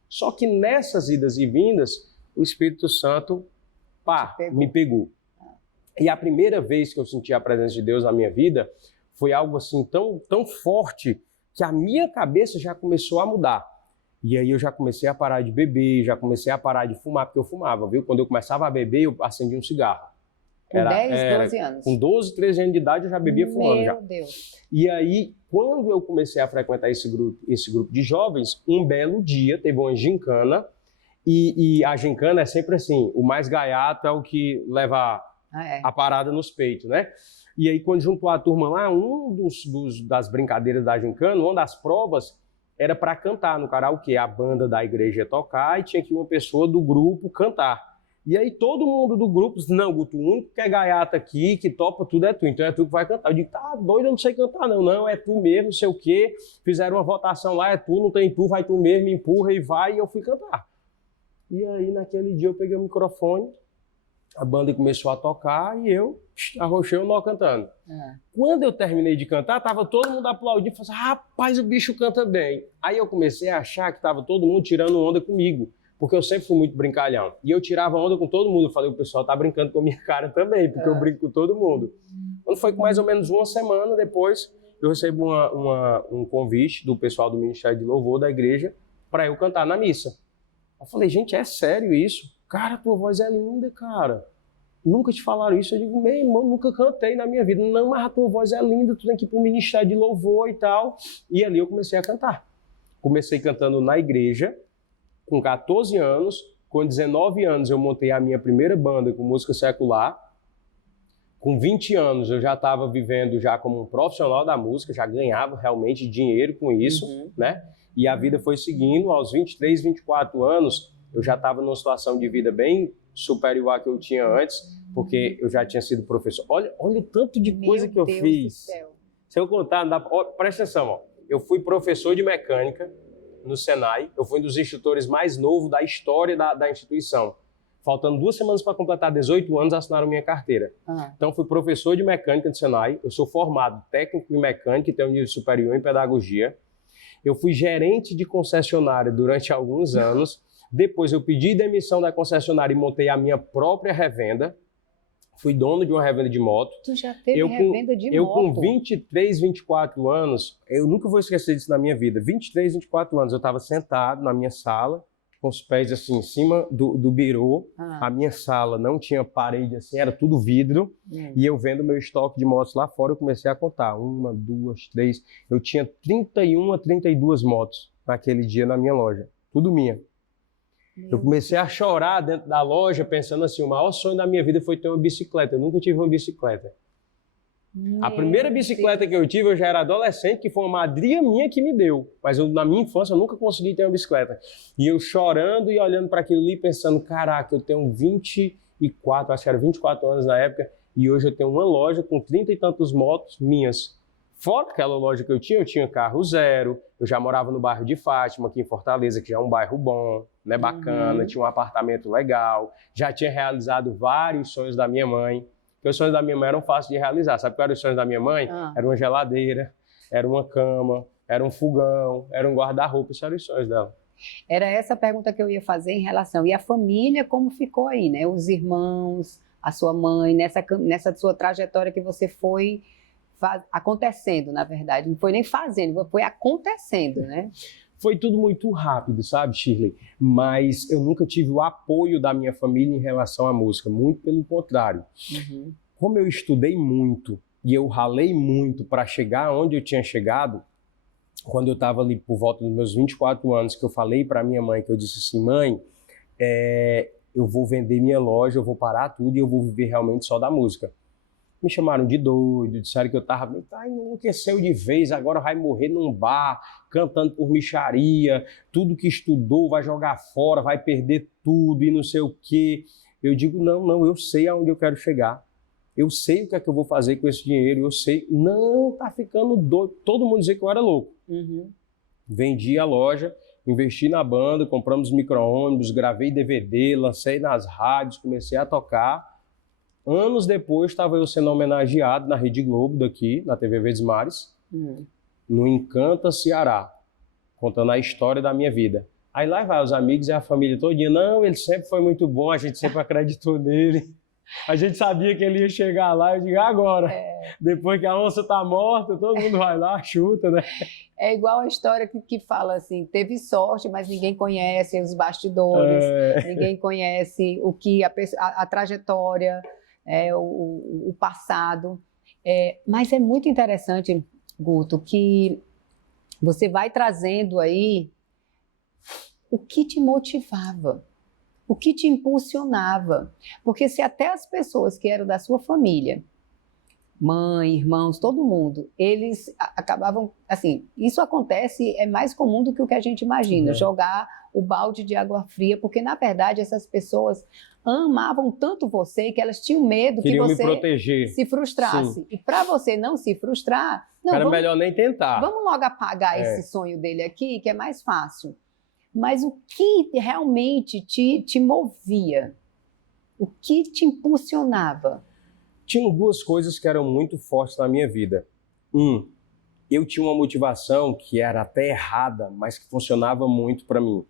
Só que nessas idas e vindas, o Espírito Santo, me pegou. E a primeira vez que eu senti a presença de Deus na minha vida foi algo assim tão forte que a minha cabeça já começou a mudar. E aí eu já comecei a parar de beber, já comecei a parar de fumar, porque eu fumava, viu? Quando eu começava a beber, eu acendia um cigarro. Com 10, 12 anos? Com 12, 13 anos de idade eu já bebia fumando já. Meu Deus! E aí, quando eu comecei a frequentar esse grupo de jovens, um belo dia teve uma gincana, e a gincana é sempre assim, o mais gaiato é o que leva a parada nos peitos, né? E aí, quando juntou a turma lá, das brincadeiras da gincana, uma das provas era para cantar no karaokê. A banda da igreja ia tocar e tinha que uma pessoa do grupo cantar. E aí todo mundo do grupo disse, não, Guto, o único que é gaiata aqui, que topa tudo é tu, então é tu que vai cantar. Eu digo, tá doido, eu não sei cantar não. Não, é tu mesmo, não sei o quê. Fizeram uma votação lá, é tu, não tem tu, vai tu mesmo, empurra e vai, e eu fui cantar. E aí naquele dia eu peguei o microfone, a banda começou a tocar e eu arrochei o nó cantando. Quando eu terminei de cantar, tava todo mundo aplaudindo, falando assim, rapaz, o bicho canta bem. Aí eu comecei a achar que tava todo mundo tirando onda comigo, porque eu sempre fui muito brincalhão. E eu tirava onda com todo mundo. Eu falei, o pessoal tá brincando com a minha cara também, porque eu brinco com todo mundo. Quando foi com mais ou menos uma semana depois, eu recebi um convite do pessoal do Ministério de Louvor da igreja para eu cantar na missa. Eu falei, gente, é sério isso? Cara, tua voz é linda, cara. Nunca te falaram isso. Eu digo, meu irmão, nunca cantei na minha vida. Não, mas a tua voz é linda, tu tem que ir pro Ministério de Louvor e tal. E ali eu comecei a cantar. Comecei cantando na igreja, com 14 anos. Com 19 anos eu montei a minha primeira banda com música secular. Com 20 anos eu já estava vivendo já como um profissional da música, já ganhava realmente dinheiro com isso, né? E a vida foi seguindo. Aos 23, 24 anos, eu já estava numa situação de vida bem superior à que eu tinha antes, porque eu já tinha sido professor. Olha o tanto de coisa que eu fiz. Se eu contar, presta atenção, ó. Eu fui professor de mecânica no Senai, eu fui um dos instrutores mais novos da história da instituição. Faltando 2 semanas para completar 18 anos, assinaram minha carteira. Então, fui professor de mecânica no Senai, eu sou formado técnico em mecânica e tenho um nível superior em pedagogia. Eu fui gerente de concessionária durante alguns anos. Depois eu pedi demissão da concessionária e montei a minha própria revenda. Fui dono de uma revenda de moto. Tu já teve revenda de moto? Eu com 23, 24 anos, eu nunca vou esquecer disso na minha vida. 23, 24 anos, eu estava sentado na minha sala, com os pés assim em cima do birô. A minha sala não tinha parede assim, era tudo vidro. E eu vendo meu estoque de motos lá fora, eu comecei a contar. 1, 2, 3. Eu tinha 31 a 32 motos naquele dia na minha loja. Tudo minha. Eu comecei a chorar dentro da loja, pensando assim, o maior sonho da minha vida foi ter uma bicicleta. Eu nunca tive uma bicicleta. A primeira bicicleta que eu tive, eu já era adolescente, que foi uma madrinha minha que me deu. Mas na minha infância eu nunca consegui ter uma bicicleta. E eu chorando e olhando para aquilo ali, pensando, caraca, eu tenho 24, acho que era 24 anos na época, e hoje eu tenho uma loja com 30 e tantos motos minhas. Fora aquela loja que eu tinha carro zero, eu já morava no bairro de Fátima, aqui em Fortaleza, que já é um bairro bom, né, bacana, tinha um apartamento legal, já tinha realizado vários sonhos da minha mãe, porque os sonhos da minha mãe eram fáceis de realizar. Sabe qual eram os sonhos da minha mãe? Era uma geladeira, era uma cama, era um fogão, era um guarda-roupa, esses eram os sonhos dela. Era essa a pergunta que eu ia fazer em relação. E a família, como ficou aí, né? Os irmãos, a sua mãe, nessa sua trajetória que você foi acontecendo, na verdade. Não foi nem fazendo, foi acontecendo, né? Foi tudo muito rápido, sabe, Shirley? Mas eu nunca tive o apoio da minha família em relação à música, muito pelo contrário. Como eu estudei muito e eu ralei muito para chegar onde eu tinha chegado, quando eu estava ali por volta dos meus 24 anos, que eu falei para minha mãe, que eu disse assim, mãe, eu vou vender minha loja, eu vou parar tudo e eu vou viver realmente só da música. Me chamaram de doido, disseram que eu estava enlouqueceu de vez, agora vai morrer num bar, cantando por mixaria, tudo que estudou vai jogar fora, vai perder tudo e não sei o quê. Eu digo, não, eu sei aonde eu quero chegar. eu sei o que é que eu vou fazer com esse dinheiro, eu sei. Não, tá ficando doido. Todo mundo dizia que eu era louco. Vendi a loja, investi na banda, compramos micro-ônibus, gravei DVD, lancei nas rádios, comecei a tocar. Anos depois, estava eu sendo homenageado na Rede Globo daqui, na TV Verdes Mares, no Encanta Ceará, contando a história da minha vida. Aí lá vai os amigos e a família todinha. Não, ele sempre foi muito bom, a gente sempre acreditou nele. A gente sabia que ele ia chegar lá. Eu digo, agora, depois que a onça tá morta, todo mundo vai lá, chuta, né? É igual a história que fala assim, teve sorte, mas ninguém conhece os bastidores, ninguém conhece o que a trajetória, o passado. Mas é muito interessante, Guto, que você vai trazendo aí o que te motivava, o que te impulsionava. Porque se até as pessoas que eram da sua família, mãe, irmãos, todo mundo, eles acabavam, assim, isso acontece, é mais comum do que o que a gente imagina, jogar o balde de água fria, porque na verdade essas pessoas amavam tanto você que elas tinham medo que você me proteger. Se frustrasse. Sim. E para você não se frustrar, não, era melhor nem tentar. Vamos logo apagar esse sonho dele aqui, que é mais fácil. Mas o que realmente te movia? O que te impulsionava? Tinham duas coisas que eram muito fortes na minha vida. Eu tinha uma motivação que era até errada, mas que funcionava muito para mim.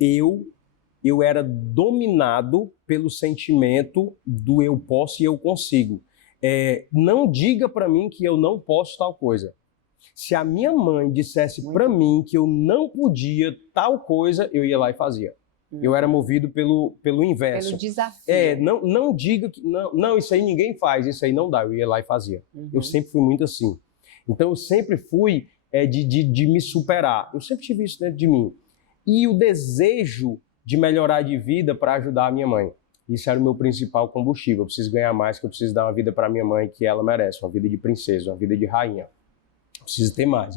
Eu era dominado pelo sentimento do eu posso e eu consigo. Não diga para mim que eu não posso tal coisa. Se a minha mãe dissesse para mim que eu não podia tal coisa, eu ia lá e fazia. Eu era movido pelo inverso. Pelo desafio. Não diga que... Não, isso aí ninguém faz, isso aí não dá. Eu ia lá e fazia. Eu sempre fui muito assim. Então, eu sempre fui de me superar. Eu sempre tive isso dentro de mim. E o desejo de melhorar de vida para ajudar a minha mãe. Isso era o meu principal combustível. Eu preciso ganhar mais, que eu preciso dar uma vida para minha mãe que ela merece. Uma vida de princesa, uma vida de rainha. Eu preciso ter mais.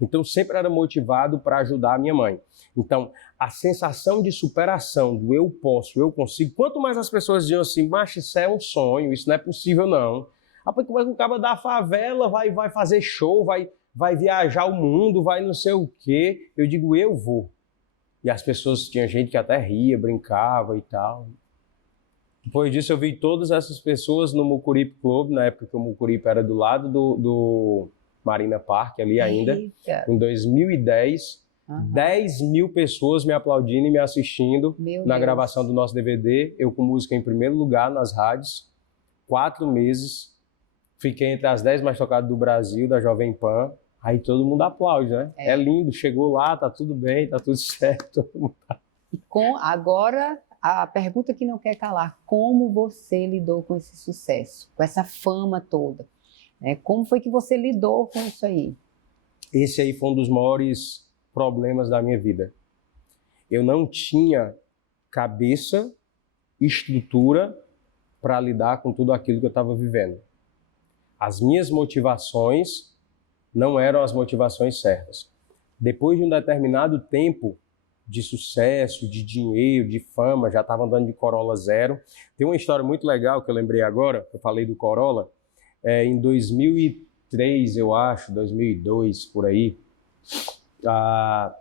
Então, eu sempre era motivado para ajudar a minha mãe. Então, a sensação de superação, do eu posso, eu consigo, quanto mais as pessoas diziam assim, macho, isso é um sonho, isso não é possível não. Rapaz, como é que o cara da favela vai fazer show, vai viajar o mundo, vai não sei o quê? Eu digo, eu vou. E as pessoas, tinha gente que até ria, brincava e tal. Depois disso, eu vi todas essas pessoas no Mucuripe Club, na época que o Mucuripe era do lado do Marina Park, ali ainda, em 2010. 10 mil pessoas me aplaudindo e me assistindo na gravação do nosso DVD. Eu com música em primeiro lugar nas rádios. 4 meses. Fiquei entre as 10 mais tocadas do Brasil, da Jovem Pan. Aí todo mundo aplaude, né? É lindo, chegou lá, tá tudo bem, tá tudo certo. E agora, a pergunta que não quer calar. Como você lidou com esse sucesso? Com essa fama toda? Como foi que você lidou com isso aí? Esse aí foi um dos maiores problemas da minha vida. Eu não tinha cabeça, estrutura para lidar com tudo aquilo que eu estava vivendo. As minhas motivações não eram as motivações certas. Depois de um determinado tempo de sucesso, de dinheiro, de fama, já estava andando de Corolla zero. Tem uma história muito legal que eu lembrei agora, que eu falei do Corolla. Em 2003, eu acho, 2002, por aí, a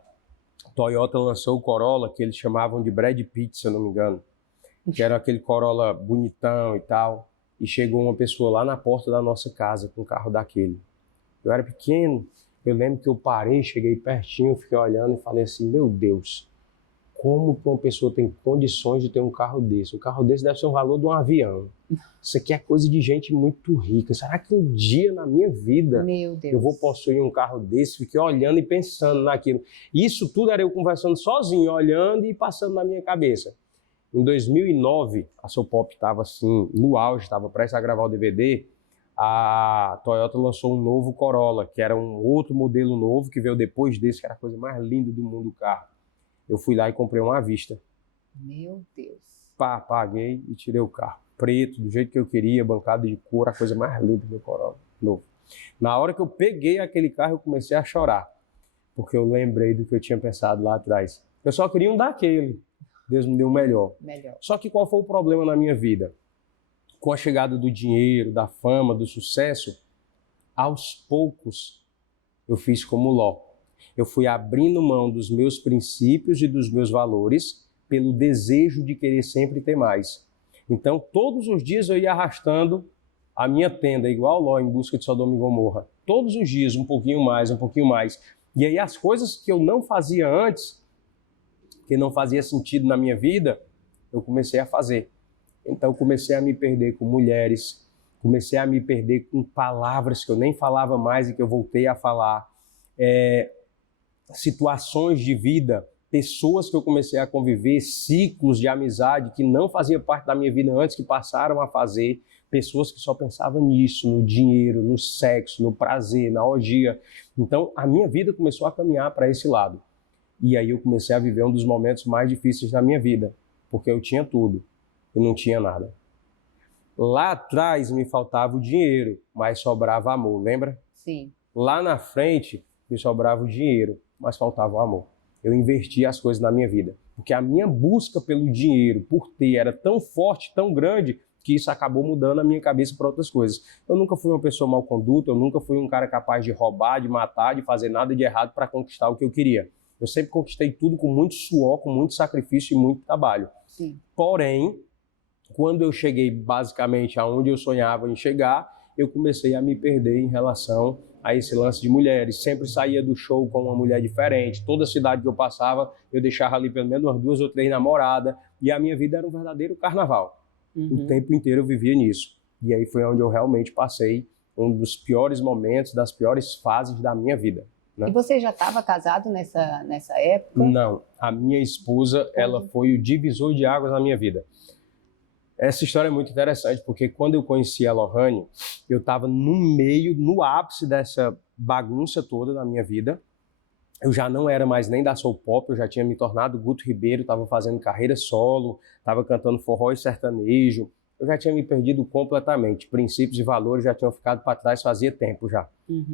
Toyota lançou o Corolla, que eles chamavam de Brad Pitt, se eu não me engano, que era aquele Corolla bonitão e tal, e chegou uma pessoa lá na porta da nossa casa com um carro daquele. Eu era pequeno, eu lembro que eu parei, cheguei pertinho, fiquei olhando e falei assim, meu Deus, como que uma pessoa tem condições de ter um carro desse? Um carro desse deve ser o valor de um avião. Isso aqui é coisa de gente muito rica. Será que um dia na minha vida eu vou possuir um carro desse? Fiquei olhando e pensando naquilo. Isso tudo era eu conversando sozinho, olhando e passando na minha cabeça. Em 2009, a Soul Pop estava assim, no auge, estava prestes a gravar o DVD. A Toyota lançou um novo Corolla, que era um outro modelo novo, que veio depois desse, que era a coisa mais linda do mundo, o carro. Eu fui lá e comprei uma à vista. Meu Deus. Paguei e tirei o carro. Preto, do jeito que eu queria, bancada de couro, a coisa mais linda do meu Corolla novo. Na hora que eu peguei aquele carro, eu comecei a chorar. Porque eu lembrei do que eu tinha pensado lá atrás. Eu só queria um daquele. Deus me deu o melhor. Só que qual foi o problema na minha vida? com a chegada do dinheiro, da fama, do sucesso, aos poucos eu fiz como Ló. Eu fui abrindo mão dos meus princípios e dos meus valores pelo desejo de querer sempre ter mais. Então, todos os dias eu ia arrastando a minha tenda, igual Ló, em busca de Sodoma e Gomorra. Todos os dias, um pouquinho mais, um pouquinho mais. E aí as coisas que eu não fazia antes, que não fazia sentido na minha vida, eu comecei a fazer. Então, eu comecei a me perder com mulheres, comecei a me perder com palavras que eu nem falava mais e que eu voltei a falar. Situações de vida, pessoas que eu comecei a conviver, ciclos de amizade que não faziam parte da minha vida antes, que passaram a fazer, pessoas que só pensavam nisso, no dinheiro, no sexo, no prazer, na orgia. Então, a minha vida começou a caminhar para esse lado. E aí eu comecei a viver um dos momentos mais difíceis da minha vida, porque eu tinha tudo e não tinha nada. Lá atrás me faltava o dinheiro, mas sobrava amor, lembra? Sim. Lá na frente me sobrava o dinheiro, mas faltava o amor. Eu investi as coisas na minha vida, porque a minha busca pelo dinheiro, por ter, era tão forte, tão grande, que isso acabou mudando a minha cabeça para outras coisas. Eu nunca fui uma pessoa mal conduta, eu nunca fui um cara capaz de roubar, de matar, de fazer nada de errado para conquistar o que eu queria. Eu sempre conquistei tudo com muito suor, com muito sacrifício e muito trabalho. Sim. Porém, quando eu cheguei basicamente aonde eu sonhava em chegar, eu comecei a me perder em relação a esse lance de mulheres. Sempre saía do show com uma mulher diferente. Toda cidade que eu passava, eu deixava ali pelo menos umas 2 ou 3 namoradas. E a minha vida era um verdadeiro carnaval. O tempo inteiro eu vivia nisso. E aí foi onde eu realmente passei um dos piores momentos, das piores fases da minha vida. Né? E você já estava casado nessa época? Não. A minha esposa, ela foi o divisor de águas na minha vida. Essa história é muito interessante, porque quando eu conheci a Lohane, eu estava no ápice dessa bagunça toda na minha vida. Eu já não era mais nem da Soul Pop, eu já tinha me tornado Guto Ribeiro, estava fazendo carreira solo, estava cantando forró e sertanejo. Eu já tinha me perdido completamente. Princípios e valores já tinham ficado para trás fazia tempo já.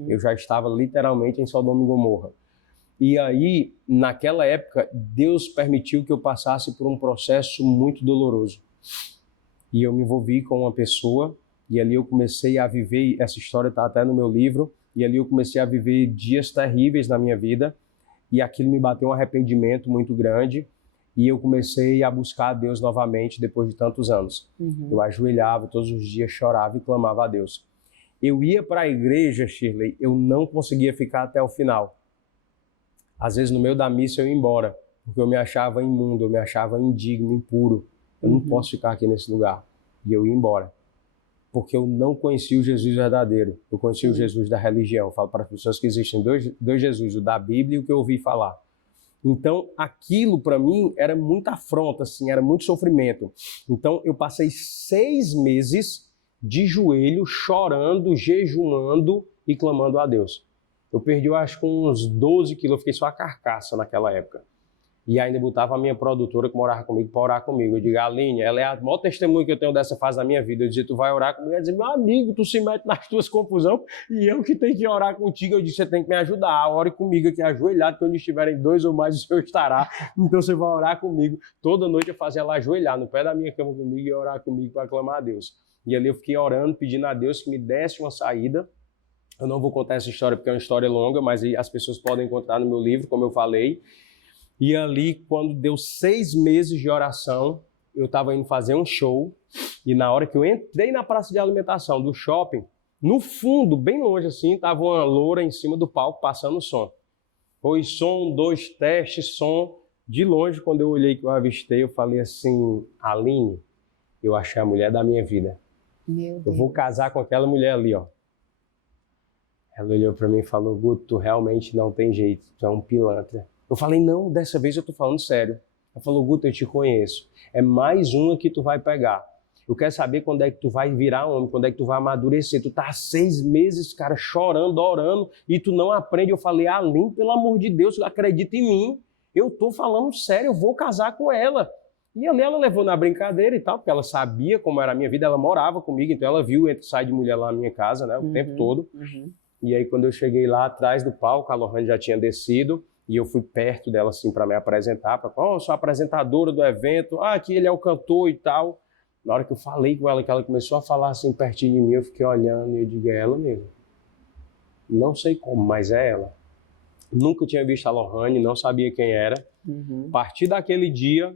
Eu já estava literalmente em Sodoma e Gomorra. E aí, naquela época, Deus permitiu que eu passasse por um processo muito doloroso. E eu me envolvi com uma pessoa, e ali eu comecei a viver, essa história está até no meu livro, e ali eu comecei a viver dias terríveis na minha vida, e aquilo me bateu um arrependimento muito grande, e eu comecei a buscar a Deus novamente depois de tantos anos. Eu ajoelhava todos os dias, chorava e clamava a Deus. Eu ia para a igreja, Shirley, eu não conseguia ficar até o final. Às vezes no meio da missa eu ia embora, porque eu me achava imundo, eu me achava indigno, impuro. Eu não posso ficar aqui nesse lugar. E eu ia embora. Porque eu não conhecia o Jesus verdadeiro. Eu conhecia o Jesus da religião. Eu falo para as pessoas que existem dois Jesus, o da Bíblia e o que eu ouvi falar. Então, aquilo para mim era muita afronta, assim, era muito sofrimento. Então, eu passei 6 meses de joelho, chorando, jejuando e clamando a Deus. Eu perdi, eu acho, uns 12 quilos. Eu fiquei só a carcaça naquela época. E ainda botava a minha produtora que morava comigo para orar comigo. Eu digo, Aline, ela é a maior testemunha que eu tenho dessa fase da minha vida. Eu dizia, tu vai orar comigo? Ela dizia, meu amigo, tu se mete nas tuas confusões e eu que tenho que orar contigo. Eu disse, você tem que me ajudar. Ore comigo aqui ajoelhado, quando estiverem 2 ou mais o Senhor estará. Então você vai orar comigo. Toda noite eu fazia ela ajoelhar no pé da minha cama comigo e orar comigo para clamar a Deus. E ali eu fiquei orando, pedindo a Deus que me desse uma saída. Eu não vou contar essa história porque é uma história longa, mas as pessoas podem encontrar no meu livro, como eu falei. E ali, quando deu 6 meses de oração, eu estava indo fazer um show. E na hora que eu entrei na praça de alimentação do shopping, no fundo, bem longe assim, estava uma loura em cima do palco passando o som. Foi som, 2 testes, som. De longe, quando eu olhei que eu avistei, eu falei assim, Aline, eu achei a mulher da minha vida. Meu Deus. Eu vou casar com aquela mulher ali, ó. Ela olhou para mim e falou, Guto, tu realmente não tem jeito, tu é um pilantra. Eu falei, não, dessa vez eu tô falando sério. Ela falou, Guto, eu te conheço. É mais uma que tu vai pegar. Eu quero saber quando é que tu vai virar homem, quando é que tu vai amadurecer. Tu tá há 6 meses, cara, chorando, orando, e tu não aprende. Eu falei, Aline, pelo amor de Deus, acredita em mim. Eu tô falando sério, eu vou casar com ela. E ali ela levou na brincadeira e tal, porque ela sabia como era a minha vida, ela morava comigo, então ela viu entre sai de mulher lá na minha casa, né, o tempo todo. E aí quando eu cheguei lá atrás do palco, a Lohane já tinha descido, e eu fui perto dela assim para me apresentar, para eu sou a apresentadora do evento, aqui ele é o cantor e tal. Na hora que eu falei com ela, que ela começou a falar assim pertinho de mim, eu fiquei olhando e eu digo, é ela mesmo. Não sei como, mas é ela. Nunca tinha visto a Lohane, não sabia quem era. A partir daquele dia,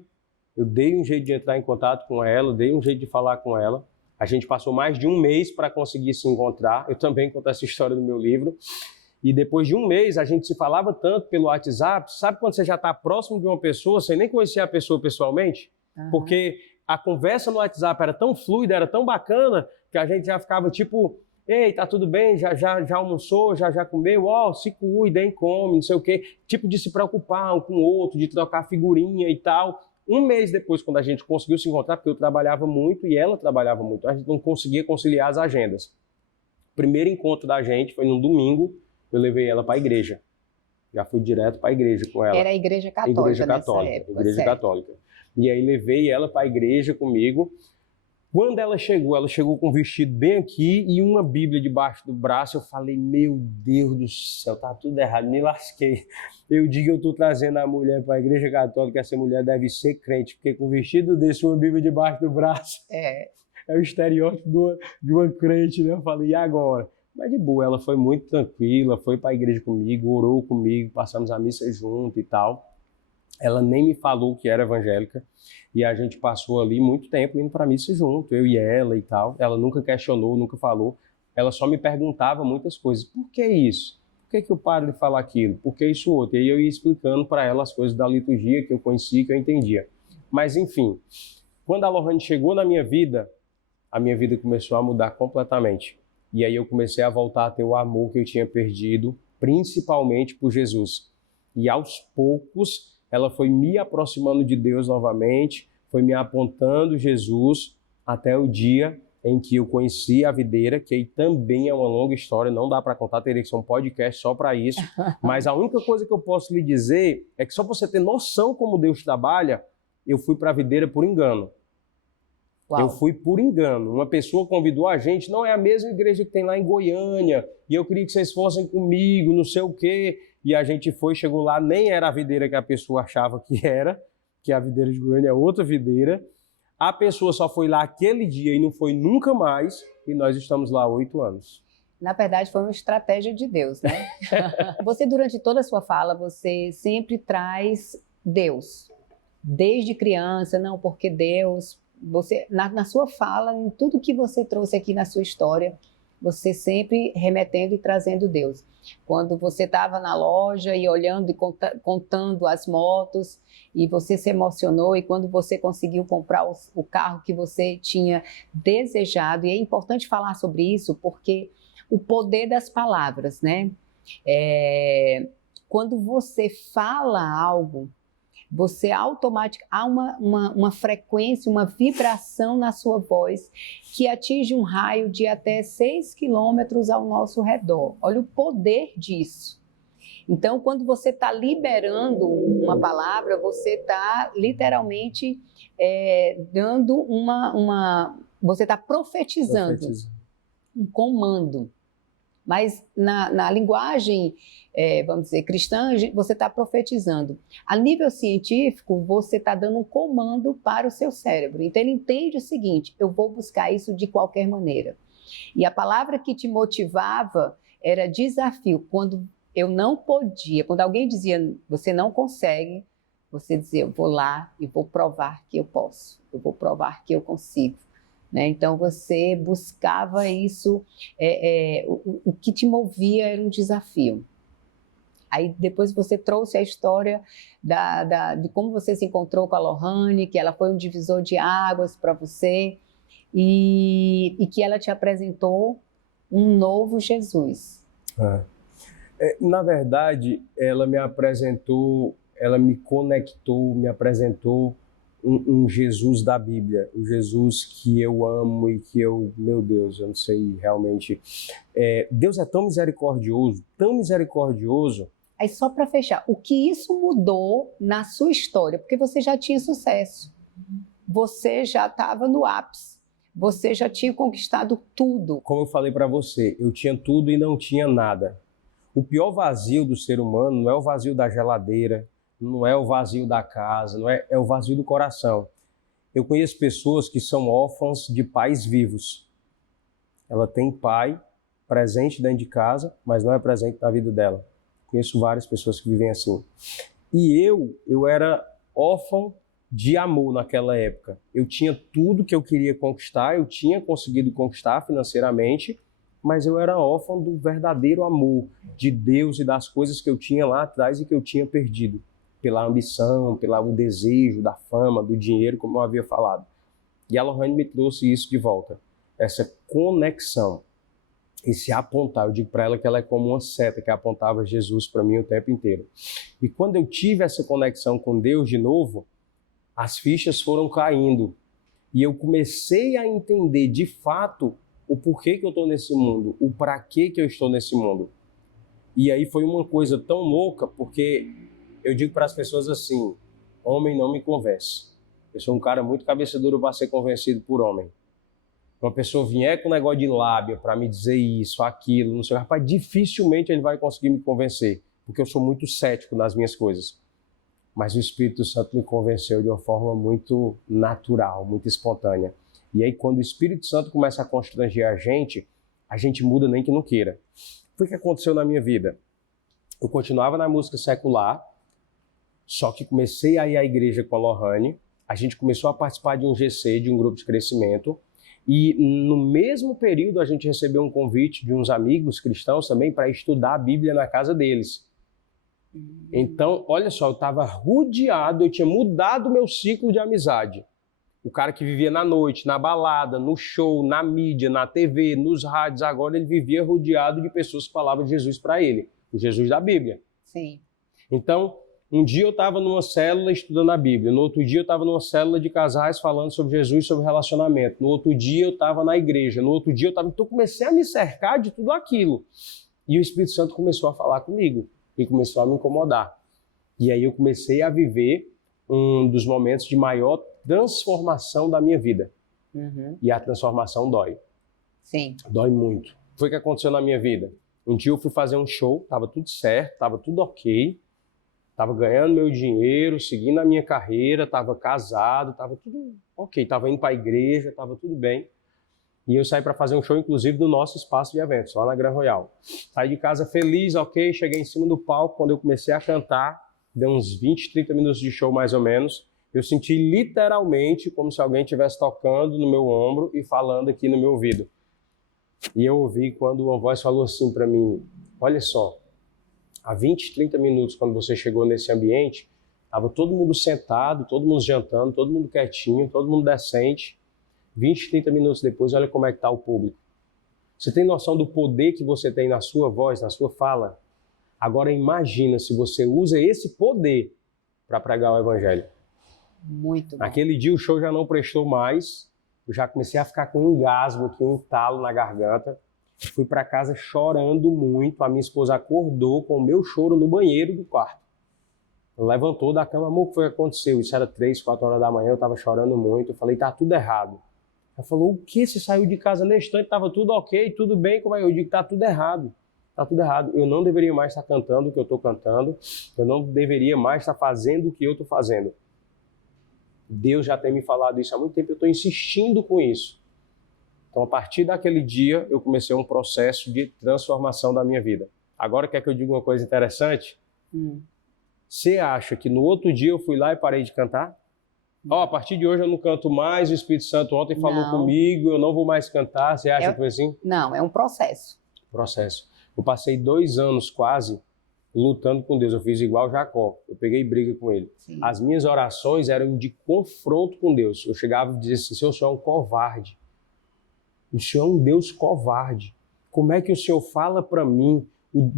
eu dei um jeito de entrar em contato com ela, dei um jeito de falar com ela. A gente passou mais de um mês para conseguir se encontrar. Eu também conto essa história no meu livro. E depois de um mês, a gente se falava tanto pelo WhatsApp. Sabe quando você já está próximo de uma pessoa, sem nem conhecer a pessoa pessoalmente? Porque a conversa no WhatsApp era tão fluida, era tão bacana, que a gente já ficava tipo, ei, tá tudo bem, já almoçou, já comeu, se cuida, hein, come, não sei o quê. Tipo de se preocupar um com o outro, de trocar figurinha e tal. Um mês depois, quando a gente conseguiu se encontrar, porque eu trabalhava muito e ela trabalhava muito, a gente não conseguia conciliar as agendas. O primeiro encontro da gente foi num domingo, eu levei ela para a igreja. Já fui direto para a igreja com ela. Era a igreja católica, igreja católica nessa época, igreja certo. católica. E aí levei ela para a igreja comigo. Quando ela chegou com um vestido bem aqui e uma Bíblia debaixo do braço. Eu falei, meu Deus do céu, tá tudo errado, me lasquei. Eu digo, eu tô trazendo a mulher para a igreja católica, essa mulher deve ser crente, porque com um vestido desse, uma Bíblia debaixo do braço, é o estereótipo de uma crente, né? Eu falei, e agora? Mas de boa, ela foi muito tranquila, foi para a igreja comigo, orou comigo, passamos a missa junto e tal. Ela nem me falou que era evangélica e a gente passou ali muito tempo indo para a missa junto, eu e ela e tal. Ela nunca questionou, nunca falou. Ela só me perguntava muitas coisas. Por que isso? Por que o padre fala aquilo? Por que isso outro? E aí eu ia explicando para ela as coisas da liturgia que eu conhecia, que eu entendia. Mas enfim, quando a Lohane chegou na minha vida, a minha vida começou a mudar completamente. E aí eu comecei a voltar a ter o amor que eu tinha perdido, principalmente por Jesus. E aos poucos ela foi me aproximando de Deus novamente, foi me apontando Jesus até o dia em que eu conheci a videira, que aí também é uma longa história, não dá para contar, teria que ser um podcast só para isso. Mas a única coisa que eu posso lhe dizer é que só para você ter noção como Deus trabalha, eu fui para a videira por engano. Uau. Eu fui por engano. Uma pessoa convidou a gente, não é a mesma igreja que tem lá em Goiânia, e eu queria que vocês fossem comigo, não sei o quê. E a gente foi, chegou lá, nem era a videira que a pessoa achava que era, que a videira de Goiânia é outra videira. A pessoa só foi lá aquele dia e não foi nunca mais, e nós estamos lá há 8 anos. Na verdade, foi uma estratégia de Deus, né? Você, durante toda a sua fala, você sempre traz Deus. Desde criança, não, porque Deus... Você, na sua fala, em tudo que você trouxe aqui na sua história, você sempre remetendo e trazendo Deus. Quando você estava na loja e olhando e contando as motos, e você se emocionou, e quando você conseguiu comprar o carro que você tinha desejado, e é importante falar sobre isso, porque o poder das palavras, né? Quando você fala algo, você automaticamente, há uma frequência, uma vibração na sua voz que atinge um raio de até 6 quilômetros ao nosso redor. Olha o poder disso. Então, quando você está liberando uma palavra, você está literalmente dando você está profetizando um comando. Mas na linguagem, vamos dizer, cristã, você está profetizando. A nível científico, você está dando um comando para o seu cérebro. Então, ele entende o seguinte, eu vou buscar isso de qualquer maneira. E a palavra que te motivava era desafio. Quando eu não podia, quando alguém dizia, você não consegue, você dizia, eu vou lá e vou provar que eu posso. Eu vou provar que eu consigo. Né? Então, você buscava isso, o que te movia era um desafio. Aí, depois você trouxe a história de como você se encontrou com a Lohane, que ela foi um divisor de águas para você, e que ela te apresentou um novo Jesus. Na verdade, ela me apresentou, ela me conectou, me apresentou um Jesus da Bíblia, um Jesus que eu amo e que meu Deus, eu não sei realmente. Deus é tão misericordioso. Aí só para fechar, o que isso mudou na sua história? Porque você já tinha sucesso, você já estava no ápice, você já tinha conquistado tudo. Como eu falei para você, eu tinha tudo e não tinha nada. O pior vazio do ser humano não é o vazio da geladeira, não é o vazio da casa, é o vazio do coração. Eu conheço pessoas que são órfãos de pais vivos. Ela tem pai presente dentro de casa, mas não é presente na vida dela. Conheço várias pessoas que vivem assim. E eu era órfão de amor naquela época. Eu tinha tudo que eu queria conquistar, eu tinha conseguido conquistar financeiramente, mas eu era órfão do verdadeiro amor de Deus e das coisas que eu tinha lá atrás e que eu tinha perdido. Pela ambição, pelo desejo da fama, do dinheiro, como eu havia falado. E a Lohane me trouxe isso de volta. Essa conexão, esse apontar. Eu digo para ela que ela é como uma seta que apontava Jesus para mim o tempo inteiro. E quando eu tive essa conexão com Deus de novo, as fichas foram caindo. E eu comecei a entender de fato o porquê que eu estou nesse mundo, o para que eu estou nesse mundo. E aí foi uma coisa tão louca, porque eu digo para as pessoas assim, homem não me convence. Eu sou um cara muito cabeça dura para ser convencido por homem. Uma pessoa vier com um negócio de lábia para me dizer isso, aquilo, não sei, rapaz, dificilmente ele vai conseguir me convencer, porque eu sou muito cético nas minhas coisas. Mas o Espírito Santo me convenceu de uma forma muito natural, muito espontânea. E aí quando o Espírito Santo começa a constranger a gente muda nem que não queira. Foi o que aconteceu na minha vida. Eu continuava na música secular, só que comecei a ir à igreja com a Lohane, a gente começou a participar de um GC, de um grupo de crescimento, e no mesmo período a gente recebeu um convite de uns amigos cristãos também para estudar a Bíblia na casa deles. Então, olha só, eu estava rodeado, eu tinha mudado o meu ciclo de amizade. O cara que vivia na noite, na balada, no show, na mídia, na TV, nos rádios, agora ele vivia rodeado de pessoas que falavam de Jesus para ele, o Jesus da Bíblia. Sim. Então, um dia eu estava numa célula estudando a Bíblia, no outro dia eu estava numa célula de casais falando sobre Jesus, sobre relacionamento, no outro dia eu estava na igreja, no outro dia eu estava... Então comecei a me cercar de tudo aquilo. E o Espírito Santo começou a falar comigo e começou a me incomodar. E aí eu comecei a viver um dos momentos de maior transformação da minha vida. Uhum. E a transformação dói. Sim. Dói muito. Foi o que aconteceu na minha vida. Um dia eu fui fazer um show, estava tudo certo, estava tudo ok, estava ganhando meu dinheiro, seguindo a minha carreira, estava casado, estava tudo ok, estava indo para a igreja, estava tudo bem. E eu saí para fazer um show, inclusive, no nosso espaço de eventos, lá na Gran Royal. Saí de casa feliz, ok, cheguei em cima do palco, quando eu comecei a cantar, deu uns 20, 30 minutos de show mais ou menos, eu senti literalmente como se alguém estivesse tocando no meu ombro e falando aqui no meu ouvido. E eu ouvi quando uma voz falou assim para mim, olha só, há 20, 30 minutos, quando você chegou nesse ambiente, estava todo mundo sentado, todo mundo jantando, todo mundo quietinho, todo mundo decente. 20, 30 minutos depois, olha como é que está o público. Você tem noção do poder que você tem na sua voz, na sua fala? Agora imagina se você usa esse poder para pregar o Evangelho. Muito bom. Naquele dia o show já não prestou mais, eu já comecei a ficar com um engasgo aqui, um entalo na garganta. Fui para casa chorando muito, a minha esposa acordou com o meu choro no banheiro do quarto. Levantou da cama, amor, o que foi que aconteceu? Isso era 3, 4 horas da manhã, eu estava chorando muito, eu falei, tá tudo errado. Ela falou, o que? Você saiu de casa nesse instante, estava tudo ok, tudo bem, como é? Eu digo, tá tudo errado. Tá tudo errado. Eu não deveria mais estar cantando o que eu estou cantando, eu não deveria mais estar fazendo o que eu estou fazendo. Deus já tem me falado isso há muito tempo, eu estou insistindo com isso. Então, a partir daquele dia, eu comecei um processo de transformação da minha vida. Agora, quer que eu diga uma coisa interessante? Você acha que no outro dia eu fui lá e parei de cantar? A partir de hoje eu não canto mais, o Espírito Santo ontem falou comigo, eu não vou mais cantar. Você acha que foi assim? Não, é um processo. Processo. Eu passei 2 anos quase lutando com Deus. Eu fiz igual Jacó. Eu peguei briga com ele. Sim. As minhas orações eram de confronto com Deus. Eu chegava e dizia assim, Senhor, o Senhor é um covarde. O Senhor é um Deus covarde. Como é que o Senhor fala para mim,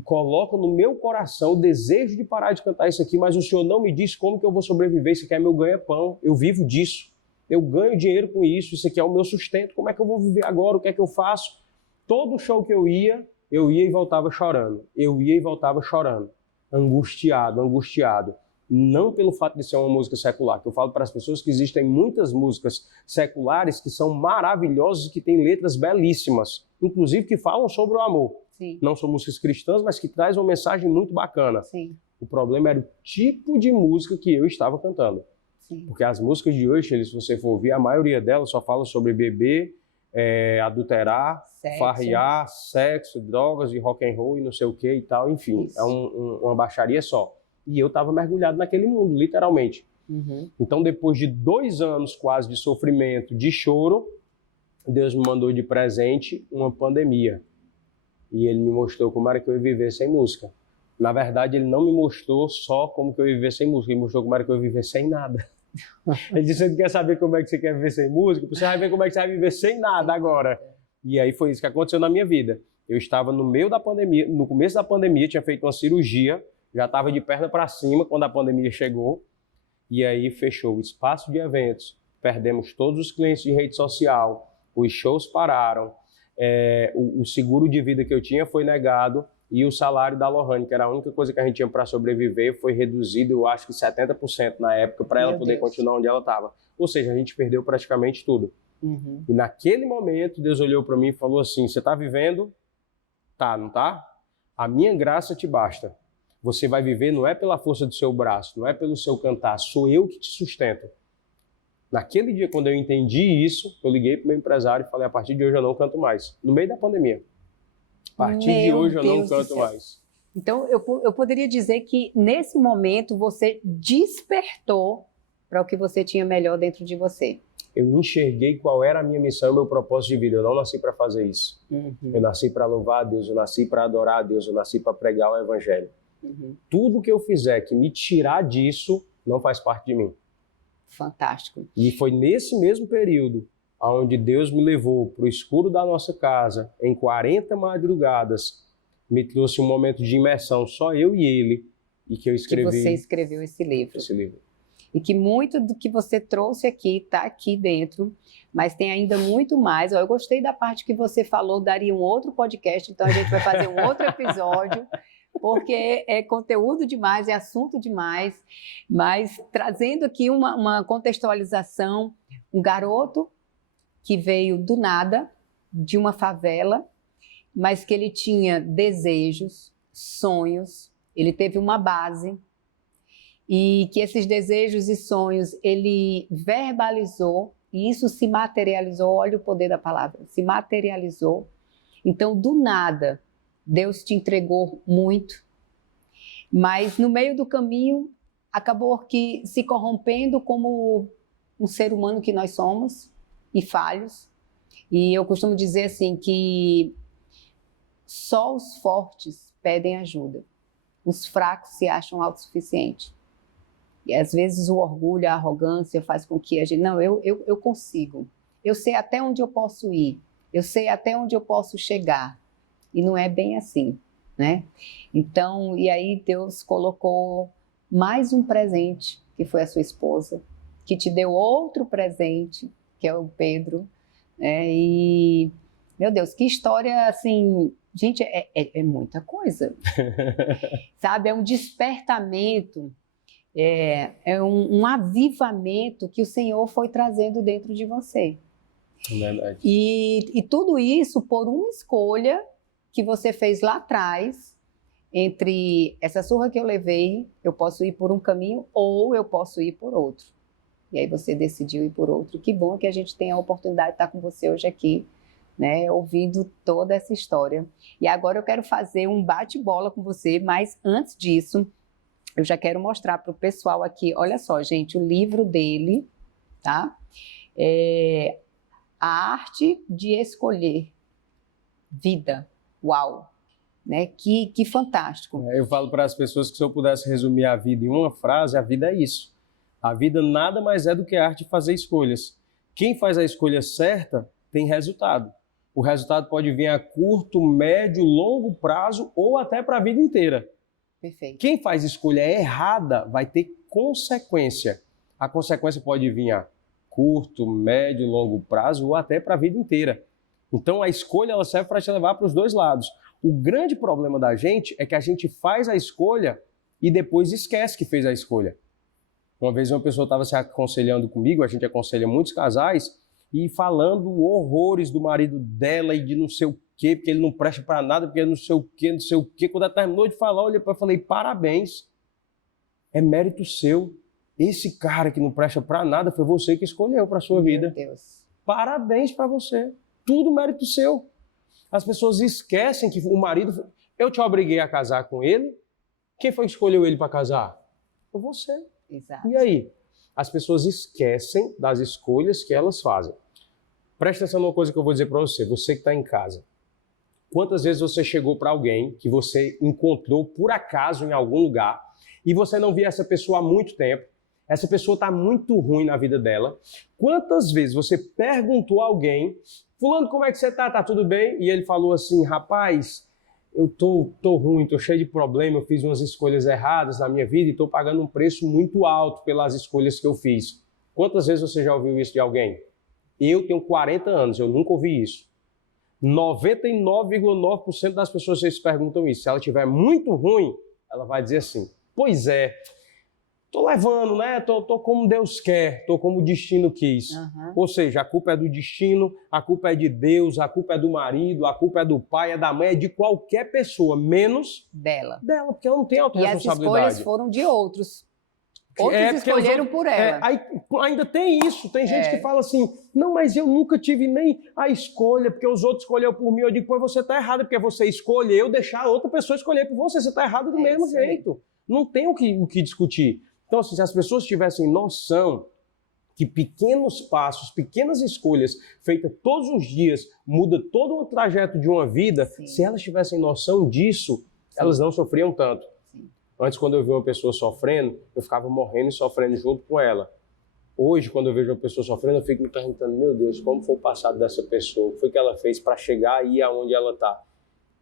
coloca no meu coração o desejo de parar de cantar isso aqui, mas o Senhor não me diz como que eu vou sobreviver, isso aqui é meu ganha-pão, eu vivo disso, eu ganho dinheiro com isso aqui é o meu sustento, como é que eu vou viver agora, o que é que eu faço? Todo show que eu ia e voltava chorando, angustiado, não pelo fato de ser uma música secular, que eu falo para as pessoas que existem muitas músicas seculares que são maravilhosas e que têm letras belíssimas, inclusive que falam sobre o amor. Sim. Não são músicas cristãs, mas que traz uma mensagem muito bacana. Sim. O problema era o tipo de música que eu estava cantando. Sim. Porque as músicas de hoje, se você for ouvir, a maioria delas só fala sobre beber, adulterar, Sexo. farrear, sexo, drogas e rock and roll e não sei o que e tal, enfim, Isso. é uma baixaria só. E eu estava mergulhado naquele mundo, literalmente. Uhum. Então, depois de 2 anos quase de sofrimento, de choro, Deus me mandou de presente uma pandemia. E ele me mostrou como era que eu ia viver sem música. Na verdade, ele não me mostrou só como que eu ia viver sem música, ele mostrou como era que eu ia viver sem nada. Ele disse, você quer saber como é que você quer viver sem música? Você vai ver como é que você vai viver sem nada agora. E aí foi isso que aconteceu na minha vida. Eu estava no meio da pandemia, no começo da pandemia, tinha feito uma cirurgia, já estava de perna para cima quando a pandemia chegou. E aí fechou o espaço de eventos, perdemos todos os clientes de rede social, os shows pararam, o seguro de vida que eu tinha foi negado e o salário da Lohane, que era a única coisa que a gente tinha para sobreviver, foi reduzido, eu acho que 70% na época, para ela poder continuar onde ela estava. Ou seja, a gente perdeu praticamente tudo. Uhum. E naquele momento, Deus olhou para mim e falou assim, você está vivendo? Tá, não tá? A minha graça te basta. Você vai viver não é pela força do seu braço, não é pelo seu cantar, sou eu que te sustento. Naquele dia, quando eu entendi isso, eu liguei para o meu empresário e falei, a partir de hoje eu não canto mais. No meio da pandemia. A partir de hoje eu não canto mais. Então, eu poderia dizer que, nesse momento, você despertou para o que você tinha melhor dentro de você. Eu enxerguei qual era a minha missão e o meu propósito de vida. Eu não nasci para fazer isso. Uhum. Eu nasci para louvar a Deus, eu nasci para adorar a Deus, eu nasci para pregar o Evangelho. Uhum. Tudo que eu fizer que me tirar disso não faz parte de mim. Fantástico. E foi nesse mesmo período onde Deus me levou para o escuro da nossa casa, em 40 madrugadas, me trouxe um momento de imersão, só eu e ele, e que eu escrevi... Que você escreveu esse livro. Esse livro. E que muito do que você trouxe aqui está aqui dentro, mas tem ainda muito mais. Eu gostei da parte que você falou, daria um outro podcast, então a gente vai fazer um outro episódio, porque é conteúdo demais, é assunto demais, mas trazendo aqui uma contextualização, um garoto que veio do nada, de uma favela, mas que ele tinha desejos, sonhos, ele teve uma base, e que esses desejos e sonhos ele verbalizou, e isso se materializou, olha o poder da palavra, se materializou. Então, do nada, Deus te entregou muito, mas no meio do caminho, acabou que se corrompendo como um ser humano que nós somos, e falhos. E eu costumo dizer assim, que só os fortes pedem ajuda, os fracos se acham autossuficientes. E às vezes o orgulho, a arrogância faz com que a gente, não, eu consigo, eu sei até onde eu posso ir, eu sei até onde eu posso chegar. E não é bem assim, né? Então, e aí Deus colocou mais um presente, que foi a sua esposa, que te deu outro presente, que é o Pedro, né? E, meu Deus, que história, assim, gente, é muita coisa, sabe? É um despertamento, é um avivamento que o Senhor foi trazendo dentro de você. Verdade. E tudo isso por uma escolha que você fez lá atrás, entre essa surra que eu levei, eu posso ir por um caminho ou eu posso ir por outro. E aí você decidiu ir por outro. Que bom que a gente tem a oportunidade de estar com você hoje aqui, né, ouvindo toda essa história. E agora eu quero fazer um bate-bola com você, mas antes disso, eu já quero mostrar para o pessoal aqui, olha só, gente, o livro dele, tá? A Arte de Escolher Vida. Uau! Né? Que fantástico. Eu falo para as pessoas que se eu pudesse resumir a vida em uma frase, a vida é isso. A vida nada mais é do que a arte de fazer escolhas. Quem faz a escolha certa tem resultado. O resultado pode vir a curto, médio, longo prazo ou até para a vida inteira. Perfeito. Quem faz escolha errada vai ter consequência. A consequência pode vir a curto, médio, longo prazo ou até para a vida inteira. Então a escolha ela serve para te levar para os dois lados. O grande problema da gente é que a gente faz a escolha e depois esquece que fez a escolha. Uma vez uma pessoa estava se aconselhando comigo, a gente aconselha muitos casais, e falando horrores do marido dela e de não sei o quê, porque ele não presta para nada, porque não sei o quê, não sei o quê. Quando ela terminou de falar, eu olhei para ela e falei, parabéns, é mérito seu. Esse cara que não presta pra nada foi você que escolheu pra sua vida. Meu Deus. Parabéns pra você. Tudo mérito seu. As pessoas esquecem que o marido... Eu te obriguei a casar com ele. Quem foi que escolheu ele pra casar? Foi você. Exato. E aí? As pessoas esquecem das escolhas que elas fazem. Presta atenção numa coisa que eu vou dizer pra você. Você que está em casa. Quantas vezes você chegou para alguém que você encontrou por acaso em algum lugar e você não via essa pessoa há muito tempo, essa pessoa está muito ruim na vida dela. Quantas vezes você perguntou a alguém, fulano, como é que você está? Tá tudo bem? E ele falou assim, rapaz, eu tô ruim, tô cheio de problema, eu fiz umas escolhas erradas na minha vida e tô pagando um preço muito alto pelas escolhas que eu fiz. Quantas vezes você já ouviu isso de alguém? Eu tenho 40 anos, eu nunca ouvi isso. 99,9% das pessoas que perguntam isso. Se ela estiver muito ruim, ela vai dizer assim, pois é, tô levando, né? Tô como Deus quer, tô como o destino quis. Uhum. Ou seja, a culpa é do destino, a culpa é de Deus, a culpa é do marido, a culpa é do pai, é da mãe, é de qualquer pessoa, menos dela, porque ela não tem autorresponsabilidade. E as escolhas foram de outros. Outros escolheram por ela. Ainda tem isso, tem gente que fala assim, não, mas eu nunca tive nem a escolha, porque os outros escolheram por mim. Eu digo, pois você está errado, porque você escolheu deixar a outra pessoa escolher por você. Você está errado do mesmo jeito. Não tem o que discutir. Então, assim, se as pessoas tivessem noção que pequenos passos, pequenas escolhas feitas todos os dias muda todo o trajeto de uma vida, se elas tivessem noção disso, elas não sofriam tanto. Antes, quando eu via uma pessoa sofrendo, eu ficava morrendo e sofrendo junto com ela. Hoje, quando eu vejo uma pessoa sofrendo, eu fico me perguntando, meu Deus, como foi o passado dessa pessoa? O que foi que ela fez para chegar aí aonde ela está?